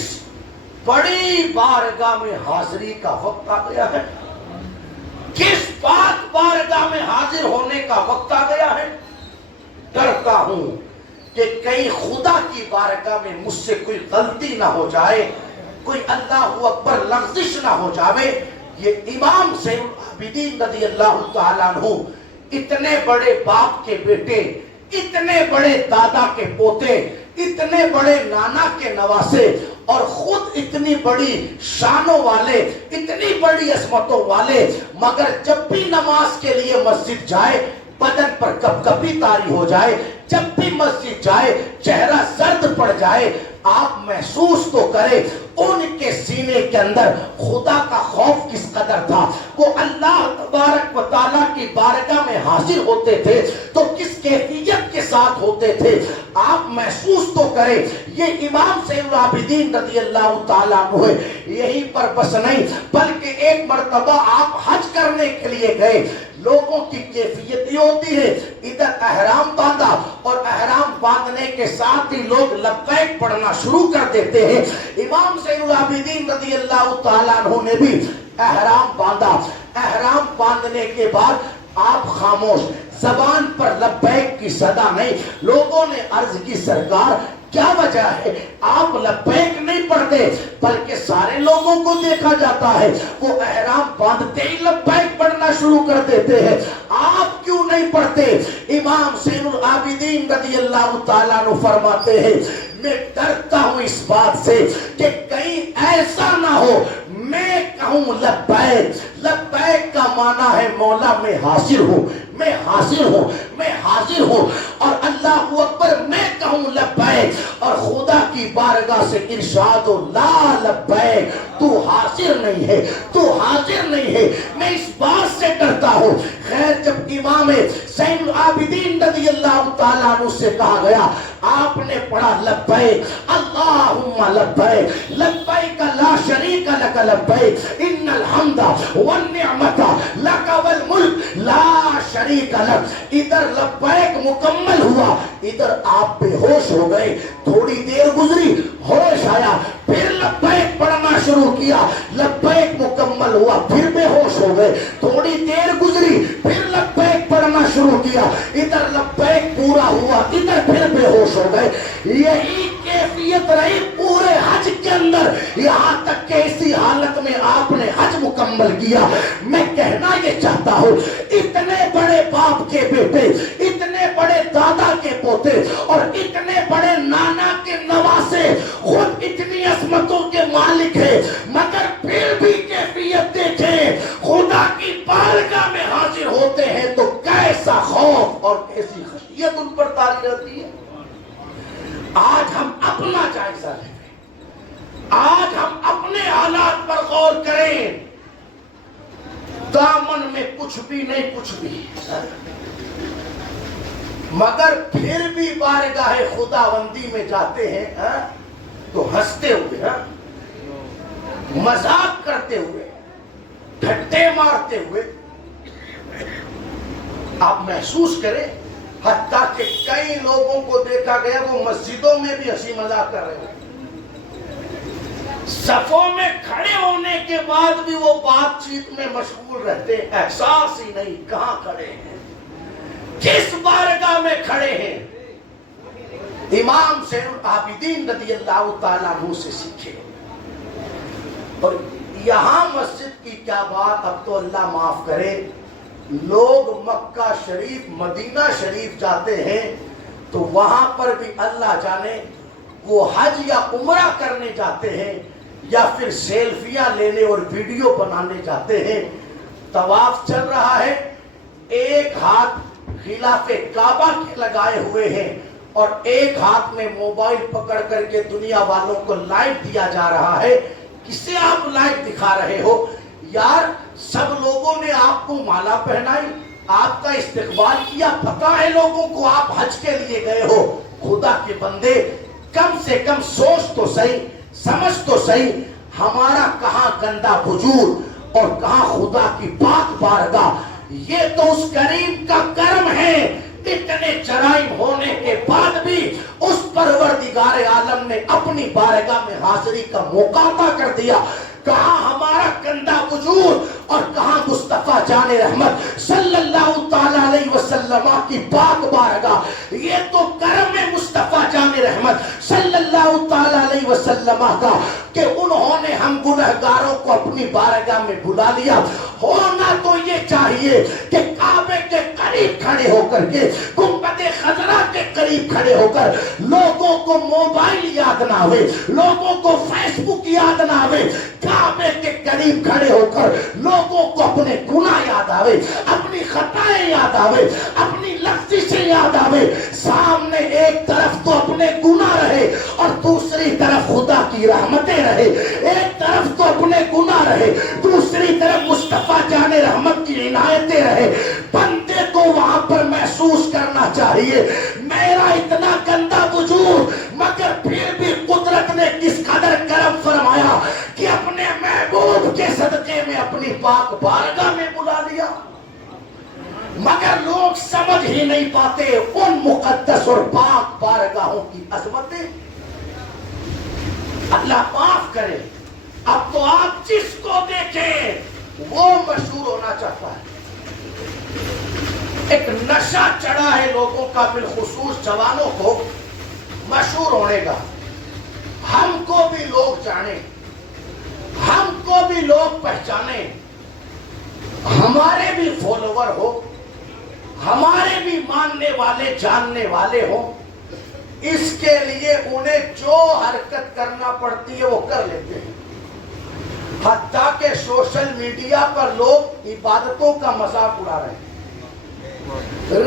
بڑی بارگاہ میں حاضری کا وقت آ گیا ہے، کس بارگاہ میں حاضر ہونے کا وقت آ گیا ہے. ڈرتا ہوں کہ کہیں خدا کی بارگاہ میں مجھ سے کوئی غلطی نہ ہو جائے، کوئی اللہ اکبر لغزش نہ ہو جائے. یہ امام زین العابدین رضی اللہ تعالیٰ عنہ اتنے بڑے باپ کے بیٹے، اتنے بڑے دادا کے پوتے، اتنے بڑے نانا کے نواسے، اور خود اتنی بڑی شانوں والے، اتنی بڑی عظمتوں والے، مگر جب بھی نماز کے لیے مسجد جائے بدن پر کپ کپی طاری ہو جائے، جب بھی مسجد جائے چہرہ زرد پڑ جائے. آپ محسوس تو کرے ان کے سینے کے اندر خدا کا خوف کس قدر تھا. وہ اللہ تبارک و تعالیٰ کی بارگاہ میں حاضر ہوتے تھے تو کس کیفیت کے ساتھ ہوتے تھے. آپ محسوس تو کرے. یہ امام زین العابدین رضی اللہ تعالیٰ عنہ ہے. یہیں پر بس نہیں بلکہ ایک مرتبہ آپ حج کرنے کے لیے گئے. لوگوں کی کیفیت یہ ہوتی ہے، ادھر احرام باندھا اور احرام باندھنے کے ساتھ ہی لوگ لبیک پڑھنا شروع کر دیتے ہیں. امام زین العابدین رضی اللہ تعالیٰ عنہ نے بھی احرام باندھا. احرام باندھنے کے بعد آپ خاموش، زبان پر لبیک کی صدا نہیں. لوگوں نے عرض کی سرکار کیا وجہ ہے آپ لبیک نہیں پڑھتے؟ بلکہ سارے لوگوں کو دیکھا جاتا ہے وہ احرام باندھتے ہی لبیک پڑھنا شروع کر دیتے ہیں، آپ کیوں نہیں پڑھتے؟ امام زین العابدین رضی اللہ تعالیٰ عنہ فرماتے ہیں میں ڈرتا ہوں اس بات سے کہ کہیں ایسا نہ ہو میں کہوں لبیک. لبیک کا معنی ہے مولا میں حاضر ہوں، میں حاضر ہوں، میں حاضر ہوں، اور اللہ اکبر میں کہوں لبیک، اور خدا کی بارگاہ سے ارشاد ہو لا لبیک، تو حاضر نہیں ہے، تو حاضر نہیں ہے. میں اس بات سے ڈرتا ہوں خیر جب امام زین العابدین رضی اللہ تعالیٰ عنہ سے کہا گیا آپ نے پڑھا لبیک اللہم لبیک لبیک لا شریک لک لبیک ان الحمد والنعمت لک والملک لا شریک لک، ادھر لبیک مکمل ہوا، ادھر آپ بے ہوش ہو گئے، تھوڑی دیر گزری ہوش آیا، پھر لبیک پڑھنا شروع کیا، لبیک مکمل ہوا، پھر بے ہوش ہو گئے، تھوڑی دیر گزری پھر لبیک پڑھنا شروع کیا، ادھر لبیک پورا ہوا، ادھر پھر بے ہوش ہو گئے۔ یہی کیفیت رہی پورے حج کے اندر، یہاں تک کہ اسی حالت میں آپ نے حج مکمل کیا۔ میں کہنا یہ چاہتا ہوں اتنے بڑے باپ کے بیٹے، اتنے بڑے دادا کے پوتے اور اتنے بڑے نانا کے نواسے خود اتنی عظمتوں کے مالک ہیں، مگر پھر بھی کیفیت دیکھیں، خدا کی بارگاہ میں حاضر ہوتے ہیں تو کیسا خوف اور کیسی خشیت ان پر طاری رہتی ہے۔ آج ہم اپنا جائزہ لیں، آج ہم اپنے حالات پر غور کریں، دامن میں کچھ بھی نہیں، کچھ بھی، مگر پھر بھی بارگاہ خداوندی میں جاتے ہیں تو ہنستے ہوئے، مذاق کرتے ہوئے، ٹھٹے مارتے ہوئے۔ آپ محسوس کریں حتیٰ کہ کئی لوگوں کو دیکھا گیا وہ مسجدوں میں بھی ہنسی مذاق کر رہے ہیں، صفوں میں کھڑے ہونے کے بعد بھی وہ بات چیت میں مشغول رہتے، احساس ہی نہیں کہاں کھڑے ہیں، کس بارگاہ میں کھڑے ہیں۔ امام زین العابدین رضی اللہ تعالیٰ عنہ سے سیکھے۔ اور یہاں مسجد کی کیا بات، اب تو اللہ معاف کرے، لوگ مکہ شریف مدینہ شریف جاتے ہیں تو وہاں پر بھی اللہ جانے وہ حج یا عمرہ کرنے جاتے ہیں یا پھر سیلفیاں لینے اور ویڈیو بنانے جاتے ہیں۔ طواف چل رہا ہے، ایک ہاتھ خلاف کعبہ کے لگائے ہوئے ہیں اور ایک ہاتھ میں موبائل پکڑ کر کے دنیا والوں کو لائیو دیا جا رہا ہے۔ کسے آپ لائیو دکھا رہے ہو؟ یار سب لوگوں نے آپ کو مالا پہنائی، آپ کا استقبال کیا، پتہ ہے لوگوں کو آپ حج کے لیے گئے ہو۔ خدا کے بندے کم سے کم سوچ تو صحیح، سمجھ تو صحیح، ہمارا کہاں گندا وجود اور کہاں خدا کی پاک بارگاہ۔ یہ تو اس کریم کا کرم ہے، اتنے جرائم ہونے کے بعد بھی اس پروردگار عالم نے اپنی بارگاہ میں حاضری کا موقع عطا کر دیا۔ کہاں ہمارا گندا وجود اور کہاں مصطفیٰ جان رحمت صلی اللہ تعالیٰ علیہ وسلم کی پاک بارگاہ۔ یہ تو کرم ہے مصطفیٰ جان رحمت صلی اللہ تعالیٰ علیہ وسلم کا کہ انہوں نے ہم گنہگاروں کو اپنی بارگاہ میں بلا لیا۔ ہونا تو یہ چاہیے کہ کعبے کے قریب کھڑے ہو کر کے، گنبد خضرا کے قریب کھڑے ہو کر لوگوں کو موبائل یاد نہ ہوئے، لوگوں کو فیس بک یاد نہ ہوئے، کعبے کے قریب کھڑے ہو کر لوگوں کو اپنے گناہ یاد آوے، اپنی خطائیں یاد آوے، اپنی لفظیں یاد آوے۔ سامنے ایک طرف تو اپنے گناہ رہے اور دوسری طرف خدا کی رحمتیں رہے، ایک طرف تو اپنے گناہ رہے، دوسری طرف مصطفیٰ جان رحمت کی عنایتیں رہے۔ بندے کو وہاں پر محسوس کرنا چاہیے میرا اتنا گندا وجود، مگر پھر بھی قدرت نے کس قدر کرم فرمایا کہ اپنے محبوب کے صدقے میں اپنی پاک بارگاہ میں بلا لیا۔ مگر لوگ سمجھ ہی نہیں پاتے ان مقدس اور پاک بارگاہوں کی عظمتیں۔ اللہ معاف کرے، اب تو آپ جس کو دیکھیں وہ مشہور ہونا چاہتا ہے۔ ایک نشہ چڑھا ہے لوگوں کا، بالخصوص جوانوں کو، مشہور ہونے کا۔ ہم کو بھی لوگ جانیں، ہم کو بھی لوگ پہچانے، ہمارے بھی فالوور ہو، ہمارے بھی ماننے والے جاننے والے ہوں۔ اس کے لیے انہیں جو حرکت کرنا پڑتی ہے وہ کر لیتے ہیں۔ حتیٰ کہ سوشل میڈیا پر لوگ عبادتوں کا مذاق اڑا رہے ہیں،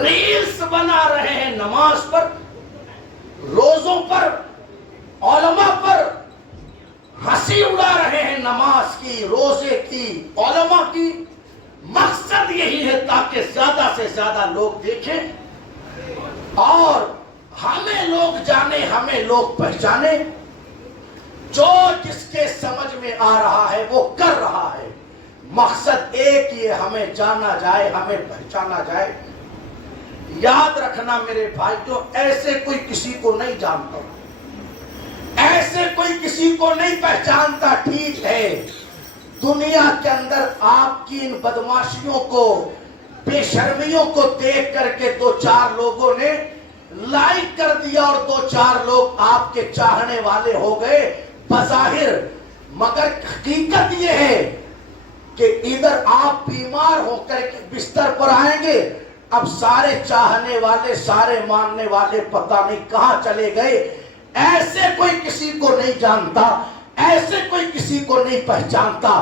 ریلز بنا رہے ہیں، نماز پر، روزوں پر، علماء پر ہنسی اڑا رہے ہیں، نماز کی، روزے کی، علماء کی۔ مقصد یہی ہے تاکہ زیادہ سے زیادہ لوگ دیکھیں اور ہمیں لوگ جانے، ہمیں لوگ پہچانے۔ جو جس کے سمجھ میں آ رہا ہے وہ کر رہا ہے، مقصد ایک ہی ہے، ہمیں جانا جائے، ہمیں پہچانا جائے۔ یاد رکھنا میرے بھائی، جو ایسے کوئی کسی کو نہیں جانتا، ایسے کوئی کسی کو نہیں پہچانتا، ٹھیک ہے، دنیا کے اندر آپ کی ان بدماشیوں کو، بے شرمیوں کو دیکھ کر کے دو چار لوگوں نے لائک کر دیا اور دو چار لوگ آپ کے چاہنے والے ہو گئے بظاہر، مگر حقیقت یہ ہے کہ ادھر آپ بیمار ہو کر کے بستر پر آئیں گے، اب سارے چاہنے والے، سارے ماننے والے پتہ نہیں کہاں چلے گئے۔ ایسے کوئی کسی کو نہیں جانتا، ایسے کوئی کسی کو نہیں پہچانتا۔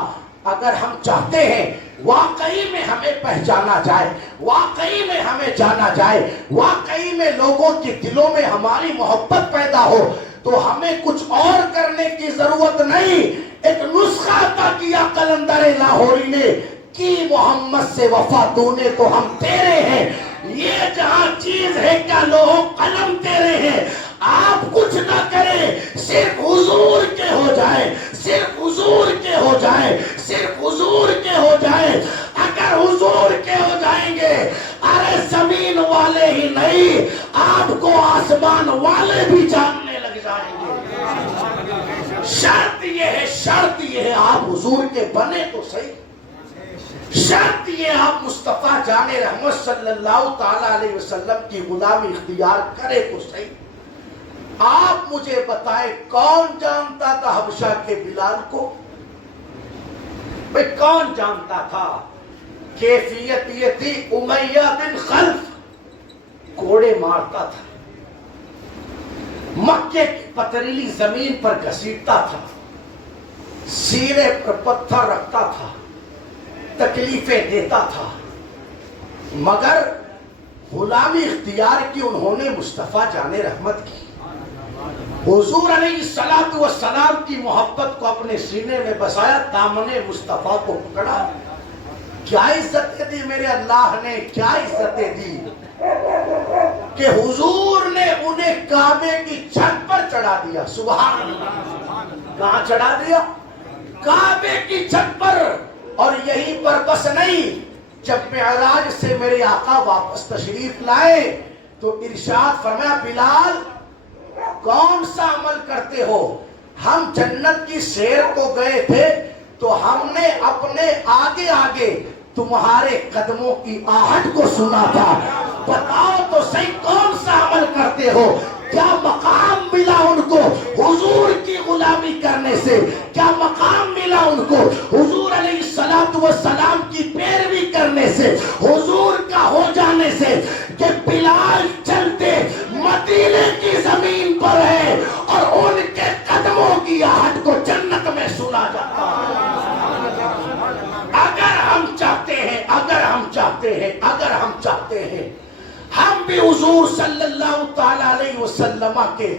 اگر ہم چاہتے ہیں واقعی میں ہمیں پہچانا جائے، واقعی میں ہمیں جانا جائے، واقعی میں لوگوں کے دلوں میں ہماری محبت پیدا ہو، تو ہمیں کچھ اور کرنے کی ضرورت نہیں۔ ایک نسخہ عطا کیا قلندر لاہوری نے، کی محمد سے وفا تو نے تو ہم تیرے ہیں۔ یہ جہاں چیز ہے کیا لوہو قلم تیرے ہیں، آپ کچھ نہ کریں، صرف حضور کے ہو جائے، صرف حضور کے ہو جائے، صرف حضور کے ہو جائے۔ اگر حضور کے ہو جائیں گے، ارے زمین والے ہی نہیں، آپ کو آسمان والے بھی جاننے لگ جائیں گے۔ شرط یہ ہے، شرط یہ ہے آپ حضور کے بنے تو صحیح، شرط یہ آپ مصطفیٰ جان رحمت صلی اللہ تعالیٰ علیہ وسلم کی غلامی اختیار کرے تو صحیح۔ آپ مجھے بتائیں کون جانتا تھا حبشہ کے بلال کو؟ بھئی کون جانتا تھا؟ کیفیت یہ تھی، امیہ بن خلف گھوڑے مارتا تھا، مکے کی پتریلی زمین پر گھسیٹتا تھا، سینے پر پتھر رکھتا تھا، تکلیفیں دیتا تھا، مگر غلامی اختیار کی انہوں نے مصطفیٰ جان رحمت کی۔ حضور علیہ السلام کی محبت کو اپنے سینے میں بسایا، دامن مصطفیٰ کو پکڑا۔ کیا عزتیں دی میرے اللہ نے، کیا عزتیں دی کہ حضور نے انہیں کعبے کی چھت پر چڑھا دیا۔ سبحان اللہ، کہاں چڑھا دیا؟ کعبے کی چھت پر۔ اور یہیں پر بس نہیں، جب معراج سے میرے آقا واپس تشریف لائے تو ارشاد فرمایا، بلال کون سا عمل کرتے ہو؟ ہم جنت کی سیر کو گئے تھے تو ہم نے اپنے آگے آگے تمہارے قدموں کی آہٹ کو سنا تھا، بتاؤ تو صحیح کون سا عمل کرتے ہو؟ کیا مقام ملا ان کو حضور کی غلامی کرنے سے؟ کیا مقام ملا ان کو حضور علیہ السلام کی پیروی کرنے سے، حضور کا ہو جانے سے، کہ بلال چلتے مدینے کی زمین پر ہے اور ان کے قدموں کی آہٹ کو جنت میں سنا جاتا ہے۔ اگر ہم چاہتے ہیں، اگر ہم چاہتے ہیں، اگر ہم چاہتے ہیں ہم بھی حضور صلی اللہ تعالیٰ علیہ وسلم کے،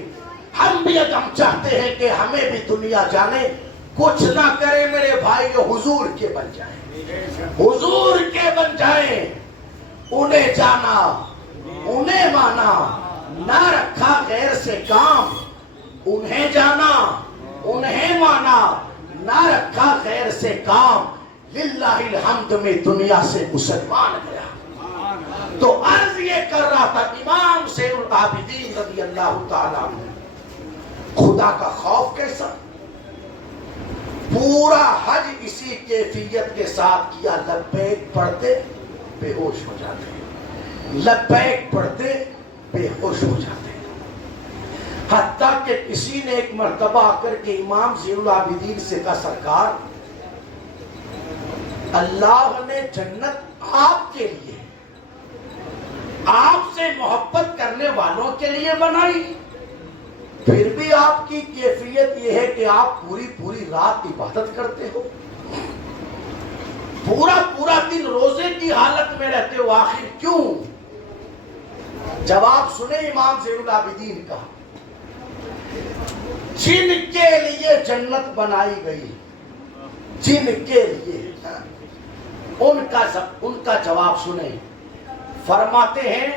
ہم بھی اگر ہم چاہتے ہیں کہ ہمیں بھی دنیا جانے، کچھ نہ کرے میرے بھائی، جو حضور کے بن جائیں، حضور کے بن جائیں، انہیں جانا، انہیں مانا، نہ رکھا غیر سے کام، انہیں جانا، انہیں مانا، نہ رکھا غیر سے کام، للہ الحمد میں دنیا سے مسلمان گیا۔ تو عرض یہ کر رہا تھا امام زین العابدین رضی اللہ تعالیٰ عنہ، خدا کا خوف کیسا؟ پورا حج اسی کیفیت کے ساتھ کیا، لبیک پڑھتے بے ہوش ہو جاتے، لبیک پڑھتے بے ہوش ہو جاتے، حتیٰ کہ کسی نے ایک مرتبہ آ کر کے امام زین العابدین سے کہا، سرکار اللہ نے جنت آپ کے لیے، آپ سے محبت کرنے والوں کے لیے بنائی، پھر بھی آپ کی کیفیت یہ ہے کہ آپ پوری پوری رات عبادت کرتے ہو، پورا پورا دن روزے کی حالت میں رہتے ہو، آخر کیوں؟ جواب سنے امام زین العابدین کا، جن کے لیے جنت بنائی گئی، جن کے لیے ان کا جواب سنیں. فرماتے ہیں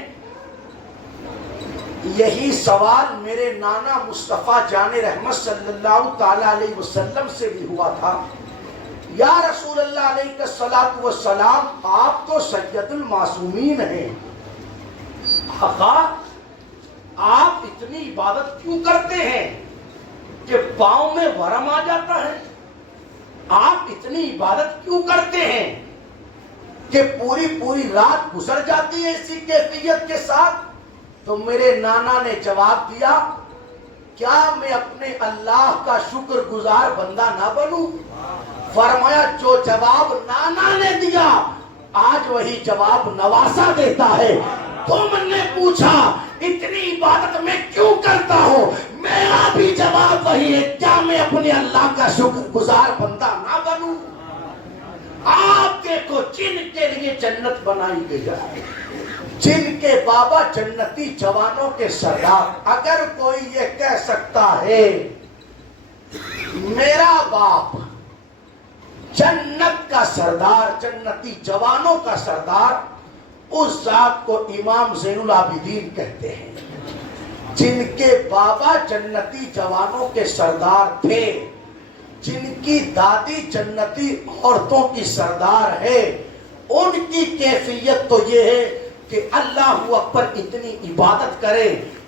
یہی سوال میرے نانا مصطفیٰ جان رحمت صلی اللہ تعالی علیہ وسلم سے بھی ہوا تھا. یا رسول اللہ علیہ الصلوۃ والسلام، آپ تو سید المعصومین ہیں، آقا آپ اتنی عبادت کیوں کرتے ہیں کہ پاؤں میں ورم آ جاتا ہے؟ آپ اتنی عبادت کیوں کرتے ہیں کہ پوری رات گزر جاتی ہے اسی کیفیت کے ساتھ؟ تو میرے نانا نے جواب دیا، کیا میں اپنے اللہ کا شکر گزار بندہ نہ بنوں؟ فرمایا جو جواب نانا نے دیا آج وہی جواب نواسا دیتا ہے. تم نے پوچھا اتنی عبادت میں کیوں کرتا ہوں، میرا بھی جواب وہی ہے، کیا میں اپنے اللہ کا شکر گزار بندہ نہ بنوں؟ آپ دیکھو جن کے لیے جنت بنائی گئی ہے، جن کے بابا جنتی جوانوں کے سردار، اگر کوئی یہ کہہ سکتا ہے میرا باپ جنت کا سردار، جنتی جوانوں کا سردار، اس ذات کو امام زین العابدین کہتے ہیں، جن کے بابا جنتی جوانوں کے سردار تھے، جن کی دادی جنتی عورتوں کی سردار ہے. ان کی کیفیت تو یہ ہے کہ اللہ اکبر اتنی عبادت کرے،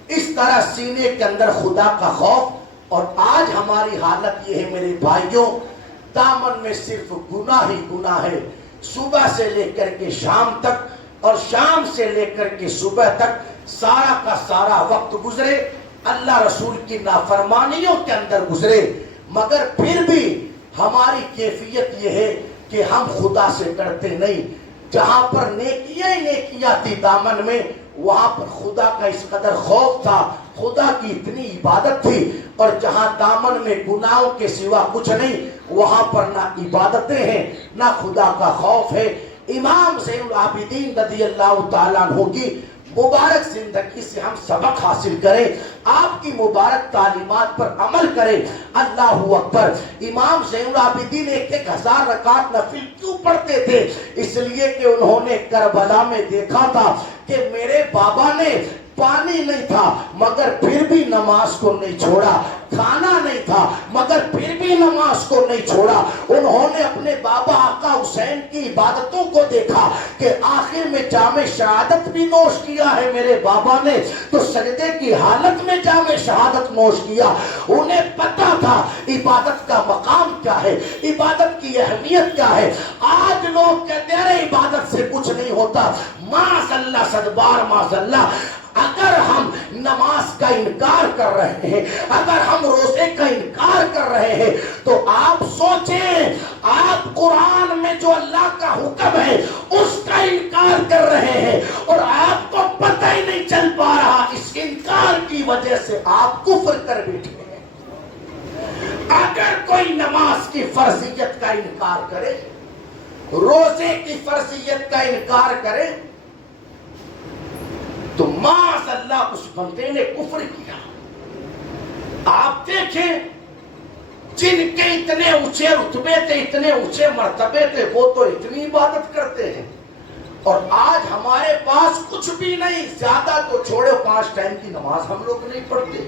اس طرح سینے کے اندر خدا کا خوف. اور آج ہماری حالت یہ ہے میرے بھائیوں، دامن میں صرف گناہ ہی گناہ ہے، صبح سے لے کر کے شام تک اور شام سے لے کر کے صبح تک سارا کا سارا وقت گزرے اللہ رسول کی نافرمانیوں کے اندر گزرے، مگر پھر بھی ہماری کیفیت یہ ہے کہ ہم خدا سے ڈرتے نہیں. جہاں پر نیکیاں ہی نیکیاں تھی دامن میں، وہاں پر خدا کا اس قدر خوف تھا، خدا کی اتنی عبادت تھی. اور جہاں دامن میں گناہوں کے سوا کچھ نہیں، وہاں پر نہ عبادتیں ہیں نہ خدا کا خوف ہے. امام زین العابدین رضی اللہ تعالیٰ عنہ کی مبارک زندگی سے ہم سبق حاصل کریں، آپ کی مبارک تعلیمات پر عمل کریں. اللہ اکبر. امام زین العابدین 1000 رکعت نفل کیوں پڑھتے تھے؟ اس لیے کہ انہوں نے کربلا میں دیکھا تھا کہ میرے بابا نے پانی نہیں تھا مگر پھر بھی نماز کو نہیں چھوڑا، کھانا نہیں تھا مگر پھر بھی نماز کو نہیں چھوڑا. انہوں نے اپنے بابا آقا حسین کی عبادتوں کو دیکھا کہ آخر میں جام شہادت بھی نوش کیا ہے میرے بابا نے، تو سجدے کی حالت میں جام شہادت نوش کیا. انہیں پتا تھا عبادت کا مقام کیا ہے، عبادت کی اہمیت کیا ہے. آج لوگ کہتے ہیں عبادت سے کچھ نہیں ہوتا. معاذ اللہ، صدبار معاذ اللہ. اگر ہم نماز کا انکار کر رہے ہیں، اگر ہم روزے کا انکار کر رہے ہیں، تو آپ سوچیں آپ قرآن میں جو اللہ کا حکم ہے اس کا انکار کر رہے ہیں اور آپ کو پتہ ہی نہیں چل پا رہا. اس انکار کی وجہ سے آپ کفر کر بیٹھے ہیں. اگر کوئی نماز کی فرضیت کا انکار کرے، روزے کی فرضیت کا انکار کرے، تو معاذ اللہ اس بندے نے کفر کیا. آپ دیکھیں جن کے اتنے اونچے رتبے تھے، اتنے اونچے مرتبے تھے، وہ تو اتنی عبادت کرتے ہیں. اور آج ہمارے پاس کچھ بھی نہیں، زیادہ تو چھوڑے 5 ٹائم کی نماز ہم لوگ نہیں پڑھتے.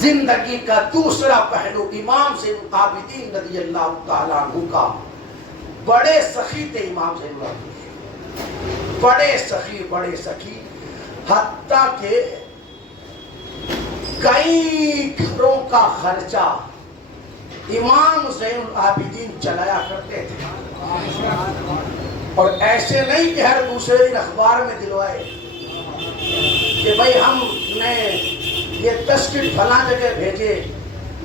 زندگی کا دوسرا پہلو امام زین العابدین رضی اللہ تعالیٰ عنہ کا، بڑے سخی تھے امام زین العابدین، بڑے سخی، حتیٰ کہ کئی گھروں کا خرچہ امام زین العابدین چلایا کرتے تھے. اور ایسے نہیں کہ ہر دوسرے دن اخبار میں دلوائے کہ بھائی ہم نے یہ 10 کٹ فلاں جگہ بھیجے،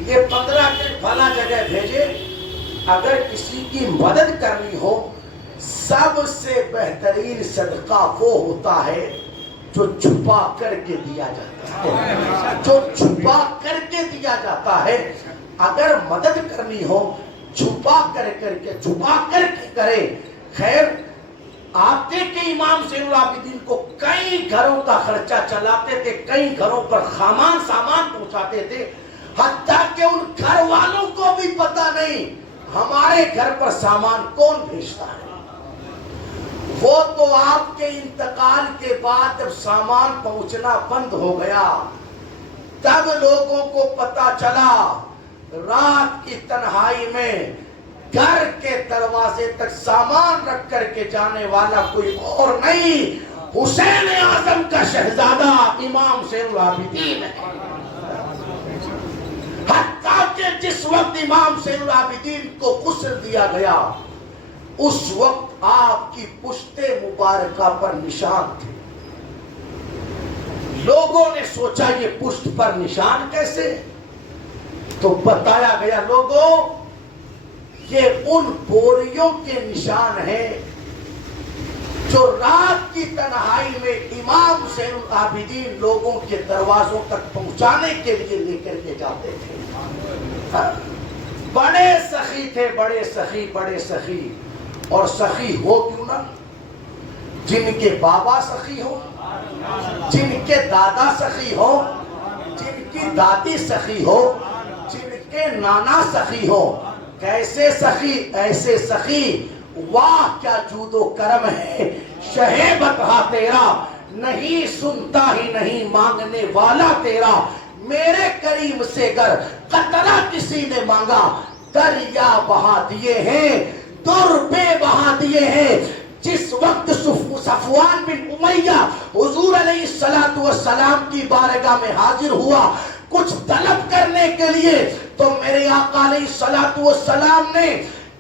یہ 15 کٹ فلاں جگہ بھیجے. اگر کسی کی مدد کرنی ہو، سب سے بہترین صدقہ وہ ہوتا ہے جو چھپا کر کے دیا جاتا ہے، جو چھپا کر کے دیا جاتا ہے. اگر مدد کرنی ہو چھپا کر کے کرے. خیر آپ دیکھیں امام زین العابدین کو کئی گھروں کا خرچہ چلاتے تھے، کئی گھروں پر سامان پہنچاتے تھے، حتیٰ کہ ان گھر والوں کو بھی پتا نہیں ہمارے گھر پر سامان کون بھیجتا ہے؟ وہ تو آپ کے انتقال کے بعد جب سامان پہنچنا بند ہو گیا تب لوگوں کو پتا چلا رات کی تنہائی میں گھر کے دروازے تک سامان رکھ کر کے جانے والا کوئی اور نہیں، حسین اعظم کا شہزادہ امام زین العابدین ہے۔ حتیٰ کہ جس وقت امام زین العابدین کو غسل دیا گیا اس وقت آپ کی پشت مبارکہ پر نشان تھے۔ لوگوں نے سوچا یہ پشت پر نشان کیسے؟ تو بتایا گیا لوگوں یہ ان بوریوں کے نشان ہیں جو رات کی تنہائی میں امام زین العابدین لوگوں کے دروازوں تک پہنچانے کے لیے لے کر کے جاتے تھے۔ بڑے سخی تھے، بڑے سخی، اور سخی ہو کیوں نہ، جن کے بابا سخی ہو، جن کے دادا سخی ہو، جن کی دادی سخی ہو، جن کے نانا سخی ہو، کیسے سخی؟ ایسے سخی، واہ کیا جود و کرم ہے شہ بتہا تیرا، نہیں سنتا ہی نہیں مانگنے والا تیرا، میرے کریم سے گر قطرہ کسی نے مانگا دریا بہا دیے ہیں، در بے بہا دیے ہیں۔ جس وقت صفوان بن امیہ حضور علیہ السلام کی بارگاہ میں حاضر ہوا کچھ طلب کرنے کے لیے، تو میرے آقا علیہ السلام نے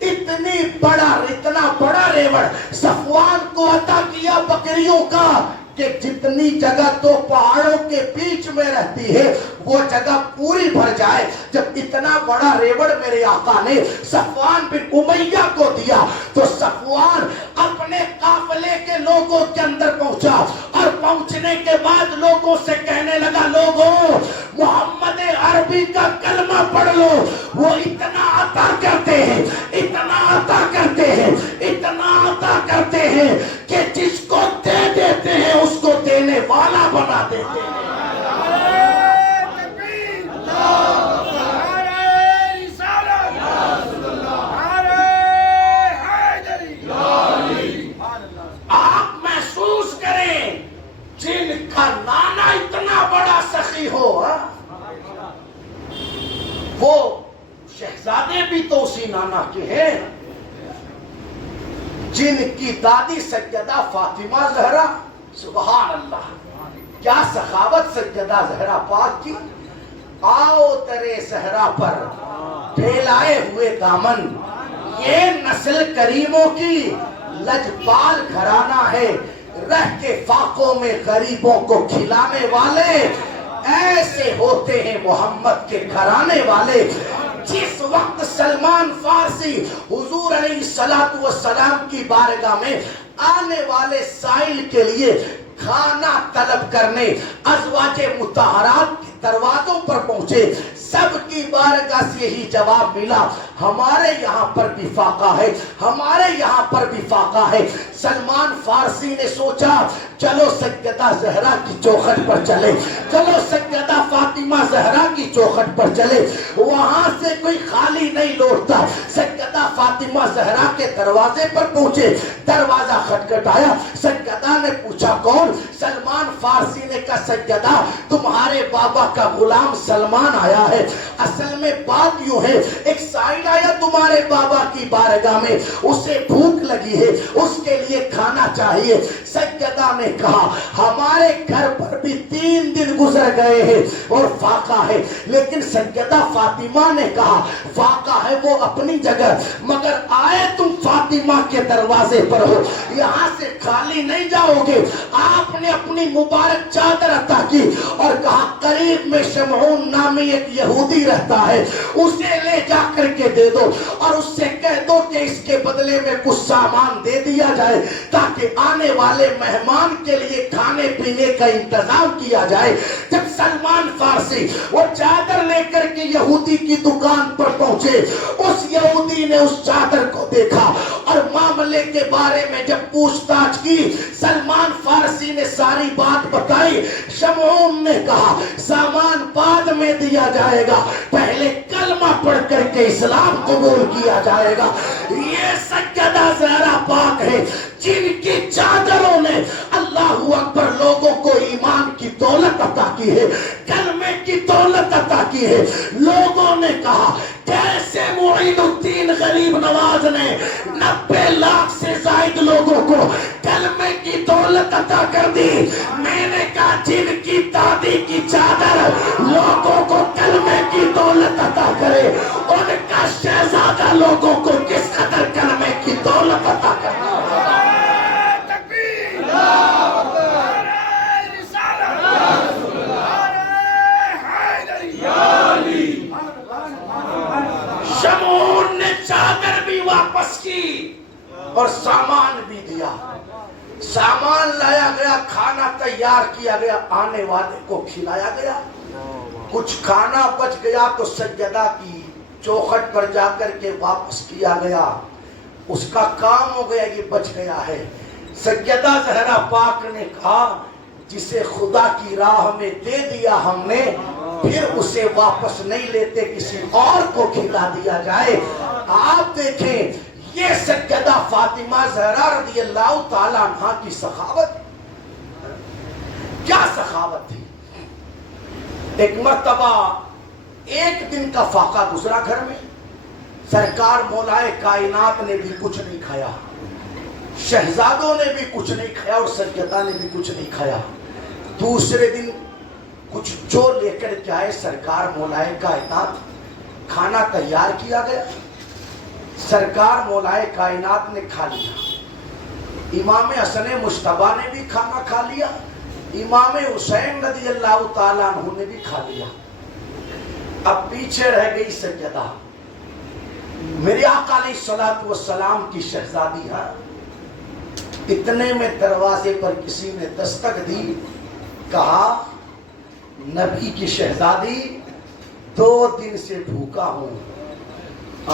اتنا بڑا ریوڑ صفوان کو عطا کیا بکریوں کا کہ جتنی جگہ تو پہاڑوں کے بیچ میں رہتی ہے وہ جگہ پوری بھر جائے۔ جب اتنا بڑا ریوڑ میرے آقا نے صفوان بن امیہ کو دیا تو صفوان اپنے قافلے کے لوگوں کے اندر پہنچا، اور پہنچنے کے بعد لوگوں سے کہنے لگا لوگوں محمد عربی کا کلمہ پڑھ لو، وہ اتنا عطا کرتے ہیں، اتنا عطا کرتے ہیں، اتنا عطا کرتے ہیں کہ جس کو دے دیتے ہیں اس کو دینے والا بنا دیتے ہیں۔ آپ محسوس کریں جن کا نانا اتنا بڑا سخی ہو، وہ شہزادے بھی تو اسی نانا کے ہیں، جن کی دادی سیدہ فاطمہ زہرا، سبحان اللہ کیا سخاوت سیدہ زہرا پاک کی۔ آؤ ترے صحرا پر پھیلائے ہوئے دامن، یہ نسل کریموں کی لجپال گھرانہ ہے، رہ کے فاقوں میں غریبوں کو کھلانے والے ایسے ہوتے ہیں محمد کے گھرانے والے۔ جس وقت سلمان فارسی حضور علیہ السلام کی بارگاہ میں آنے والے سائل کے لیے کھانا طلب کرنے ازواج مطہرات کے دروازوں پر پہنچے، سب کی بارگاہ سے یہی جواب ملا ہمارے یہاں پر بھی فاقہ ہے، ہمارے یہاں پر بھی فاقہ ہے۔ سلمان فارسی نے سوچا چلو سیدہ زہرا کی چوکھٹ پر چلے، چلو سیدہ فاطمہ زہرا کی چوکھٹ پر چلے، وہاں سے کوئی خالی نہیں لوٹتا۔ سیدہ فاطمہ زہرا کے دروازے پر پہنچے، دروازہ کھٹکھٹایا، سیدہ نے پوچھا کون؟ سلمان فارسی نے کہا سیدہ تمہارے بابا کا غلام سلمان آیا ہے۔ اصل میں بات یوں ہے ایک سائل آیا تمہارے بابا کی بارگاہ میں، اسے بھوک لگی ہے، اس کے لیے کھانا چاہیے۔ سیدہ نے کہا ہمارے گھر پر بھی 3 دن گزر گئے ہیں اور فاقہ ہے، لیکن سیدہ فاطمہ نے کہا فاقہ ہے وہ اپنی جگہ، مگر آئے تم فاطمہ کے دروازے پر ہو، یہاں سے خالی نہیں جاؤ گے۔ آپ نے اپنی مبارک چادر عطا کی اور کہا قریب میں شمعون نامی ایک یہودی رہتا ہے، اسے لے جا کر کے دے دو اور اس سے کہہ دو کہ اس کے بدلے میں کچھ سامان دے دیا جائے تاکہ آنے والے مہمان کے لیے کھانے پینے کا انتظام کیا جائے۔ جب سلمان فارسی وہ چادر لے کر کے یہودی کی دکان پر پہنچے، اس یہودی نے اس چادر کو دیکھا اور معاملے کے بارے میں جب پوچھ تاچھ کی، سلمان فارسی نے ساری بات بتائی. شمعون نے کہا سامان بعد میں دیا جائے گا, پہلے کلمہ پڑھ کر کے اسلام قبول کیا جائے گا. یہ سیدہ زہرا پاک ہے جن کی چادروں نے اللہ اکبر لوگوں کو ایمان کی دولت عطا کی ہے, کلمے کی دولت عطا کی ہے. لوگوں نے کہا کیسے معین الدین غریب نواز نے 90 لاکھ سے زائد لوگوں کو کلمے کی دولت عطا کر دی. میں نے کہا جن کی دادی کی چادر لوگوں کو کلمے کی دولت عطا کرے, ان کا شہزادہ لوگوں کو کس قدر کلمے کی دولت عطا کرنا. شمعون نے چادر بھی واپس کی اور سامان بھی دیا. سامان لایا گیا, کھانا تیار کیا گیا, آنے والے کو کھلایا گیا. کچھ کھانا بچ گیا تو سجدہ کی چوکھٹ پر جا کر کے واپس کیا گیا. اس کا کام ہو گیا, یہ بچ گیا ہے. سیدہ زہرا پاک نے کہا جسے خدا کی راہ میں دے دیا ہم نے, پھر اسے واپس نہیں لیتے, کسی اور کو کھلا دیا جائے. آپ دیکھیں یہ سیدہ فاطمہ زہرا رضی اللہ تعالیٰ عنہ کی سخاوت, کیا سخاوت تھی. ایک مرتبہ ایک دن کا فاقہ گزرا گھر میں, سرکار مولائے کائنات نے بھی کچھ نہیں کھایا, شہزادوں نے بھی کچھ نہیں کھایا اور سیدہ نے بھی کچھ نہیں کھایا. دوسرے دن کچھ جو لے کر کے آئے سرکار مولائے کائنات, کھانا تیار کیا گیا, سرکار مولائے کائنات نے کھا لیا. امام حسن مجتبیٰ نے بھی کھانا کھا لیا, امام حسین رضی اللہ تعالیٰ عنہ نے بھی کھا لیا. اب پیچھے رہ گئی سیدہ, میرے آقا علیہ الصلوۃ والسلام کی شہزادی ہے. اتنے میں دروازے پر کسی نے دستک دی, کہا نبی کی شہزادی 2 دن سے بھوکا ہوں,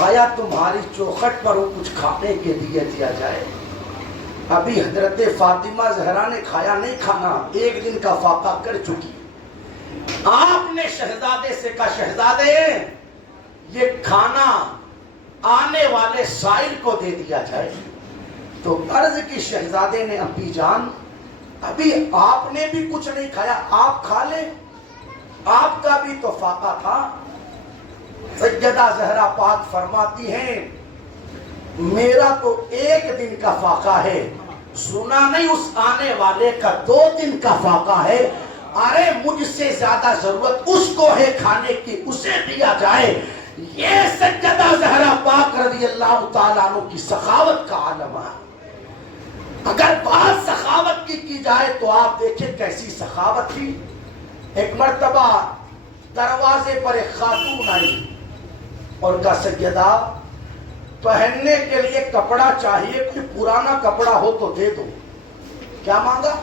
آیا تمہاری چوکھٹ پر کچھ کھانے کے لیے دیا جائے. ابھی حضرت فاطمہ زہرا نے کھایا نہیں کھانا, 1 دن کا فاقہ کر چکی. آپ نے شہزادے سے کہا شہزادے یہ کھانا آنے والے سائل کو دے دیا جائے. تو عرض کی شہزادے نے اپی جان ابھی آپ نے بھی کچھ نہیں کھایا, آپ کھا لیں, آپ کا بھی تو فاقہ تھا. سیدہ زہرا پاک فرماتی ہیں میرا تو 1 دن کا فاقہ ہے, سنا نہیں اس آنے والے کا 2 دن کا فاقہ ہے. ارے مجھ سے زیادہ ضرورت اس کو ہے کھانے کی, اسے دیا جائے. یہ سیدہ زہرا پاک رضی اللہ تعالیٰ عنہ کی سخاوت کا عالم ہے. اگر بات سخاوت کی جائے تو آپ دیکھیں کیسی سخاوت تھی. ایک مرتبہ دروازے پر ایک خاتون آئی اور کہا سیدہ پہننے کے لیے کپڑا چاہیے, کوئی پرانا کپڑا ہو تو دے دو. کیا مانگا؟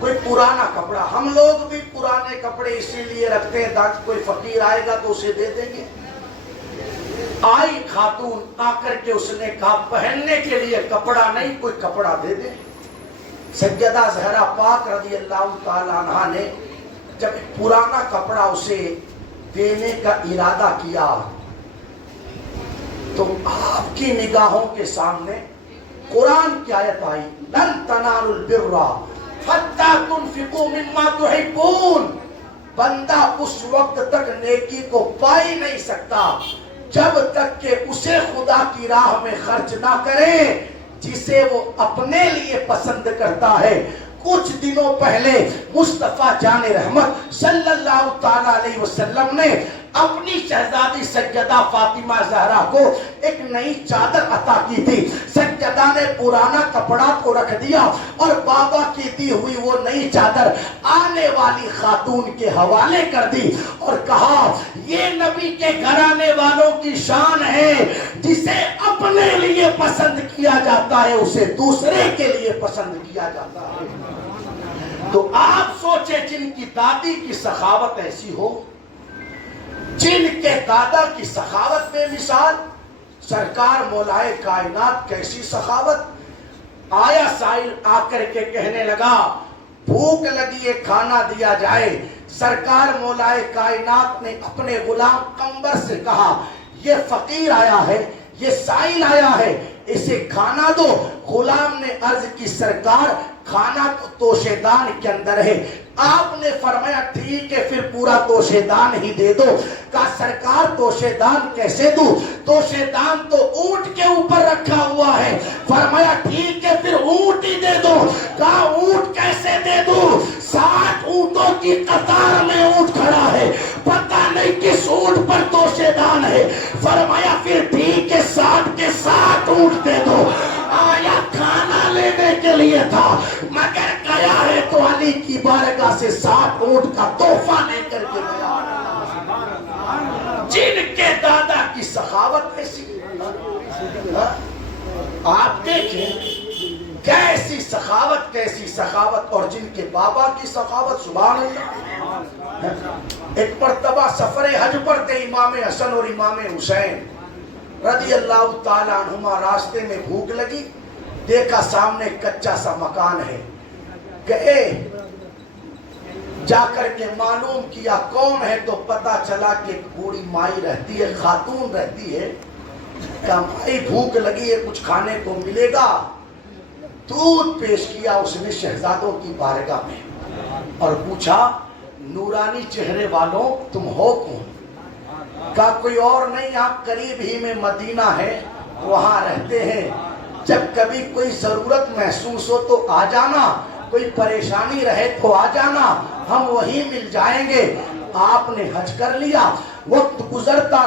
کوئی پرانا کپڑا. ہم لوگ بھی پرانے کپڑے اسی لیے رکھتے ہیں تاکہ کوئی فقیر آئے گا تو اسے دے دیں گے. آئی خاتون, آ کر کے اس نے کہا پہننے کے لیے کپڑا نہیں, کوئی کپڑا دے دے. سیدہ زہرا پاک رضی اللہ تعالیٰ عنہ نے جب پرانا کپڑا اسے دینے کا ارادہ کیا تو آپ کی نگاہوں کے سامنے قرآن کی آیت آئی لن تنالوا البر حتی تنفقوا مما تحبون. بندہ اس وقت تک نیکی کو پا ہی نہیں سکتا جب تک کہ اسے خدا کی راہ میں خرچ نہ کرے جسے وہ اپنے لیے پسند کرتا ہے. کچھ دنوں پہلے مصطفیٰ جان رحمت صلی اللہ تعالیٰ علیہ وسلم نے اپنی شہزادی سیدہ فاطمہ زہرا کو ایک نئی چادر عطا کی تھی. سیدہ نے پرانا کپڑا کو رکھ دیا اور بابا کی دی ہوئی وہ نئی چادر آنے والی خاتون کے حوالے کر دی اور کہا یہ نبی کے گھرانے والوں کی شان ہے, جسے اپنے لیے پسند کیا جاتا ہے اسے دوسرے کے لیے پسند کیا جاتا ہے. تو آپ سوچیں جن کی دادی کی سخاوت ایسی ہو, جن کے دادا کی سخاوت بے مثال, سرکار مولائے کائنات کیسی سخاوت. آیا سائل آ کر کے کہنے لگا بھوک لگی ہے کھانا دیا جائے. سرکار مولائے کائنات نے اپنے غلام قمبر سے کہا یہ فقیر آیا ہے, یہ سائل آیا ہے, اسے کھانا دو. غلام نے عرض کی سرکار کھانا تو توشے دان کے اندر ہے. آپ نے فرمایا ٹھیک ہے پھر پورا توشے دان ہی دے دو. کہا سرکار توشے دان کیسے دوں؟ توشے دان تو اونٹ کے اوپر رکھا ہوا ہے. فرمایا ٹھیک ہے پھر اونٹ ہی دے دو. کہا اونٹ کیسے دے دوں؟ 60 اونٹوں کی قطار میں اونٹ کھڑا ہے, پتہ نہیں کس اونٹ پر توشے دان ہے. فرمایا پھر ٹھیک ہے 60 کے 60 اونٹ دے دو. آیا کھانا لینے کے لیے تھا مگر گیا ہے تو علی کی بارگاہ سے 60 اونٹ کا تحفہ لے کر کے گیا. جن کے دادا کی سخاوت ایسی, آپ دیکھیں کیسی سخاوت, کیسی سخاوت, اور جن کے بابا کی سخاوت سبحان اللہ. ایک مرتبہ سفر حج پر تھے امام حسن اور امام حسین رضی اللہ تعالیٰ عنہما. راستے میں بھوک لگی, دیکھا سامنے کچا سا مکان ہے, گئے جا کر کے معلوم کیا کون ہے تو پتا چلا کہ ایک بوڑھی مائی رہتی ہے, خاتون رہتی ہے. کہا مائی بھوک لگی ہے کچھ کھانے کو ملے گا؟ دودھ پیش کیا اس نے شہزادوں کی بارگاہ میں اور پوچھا نورانی چہرے والوں تم ہو کون؟ کہا کوئی اور نہیں, آپ قریب ہی میں مدینہ ہے وہاں رہتے ہیں, جب کبھی کوئی ضرورت محسوس ہو تو آ جانا, کوئی پریشانی رہے تو آ جانا, ہم وہیں مل جائیں گے. آپ نے حج کر لیا. وقت گزرتا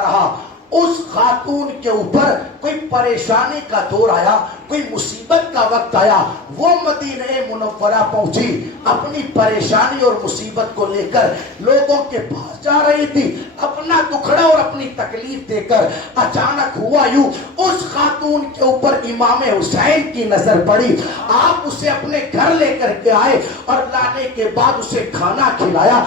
رہا, اس خاتون کے اوپر کوئی پریشانی کا دور آیا, کوئی مصیبت کا وقت آیا. وہ مدینہ منورہ پہنچی, اپنی پریشانی اور مصیبت کو لے کر لوگوں کے پاس جا رہی تھی, اپنا دکھڑا اور اپنی تکلیف دے کر. اچانک ہوا یوں, اس خاتون کے اوپر امام حسین کی نظر پڑی. آپ اسے اپنے گھر لے کر کے آئے اور لانے کے بعد اسے کھانا کھلایا.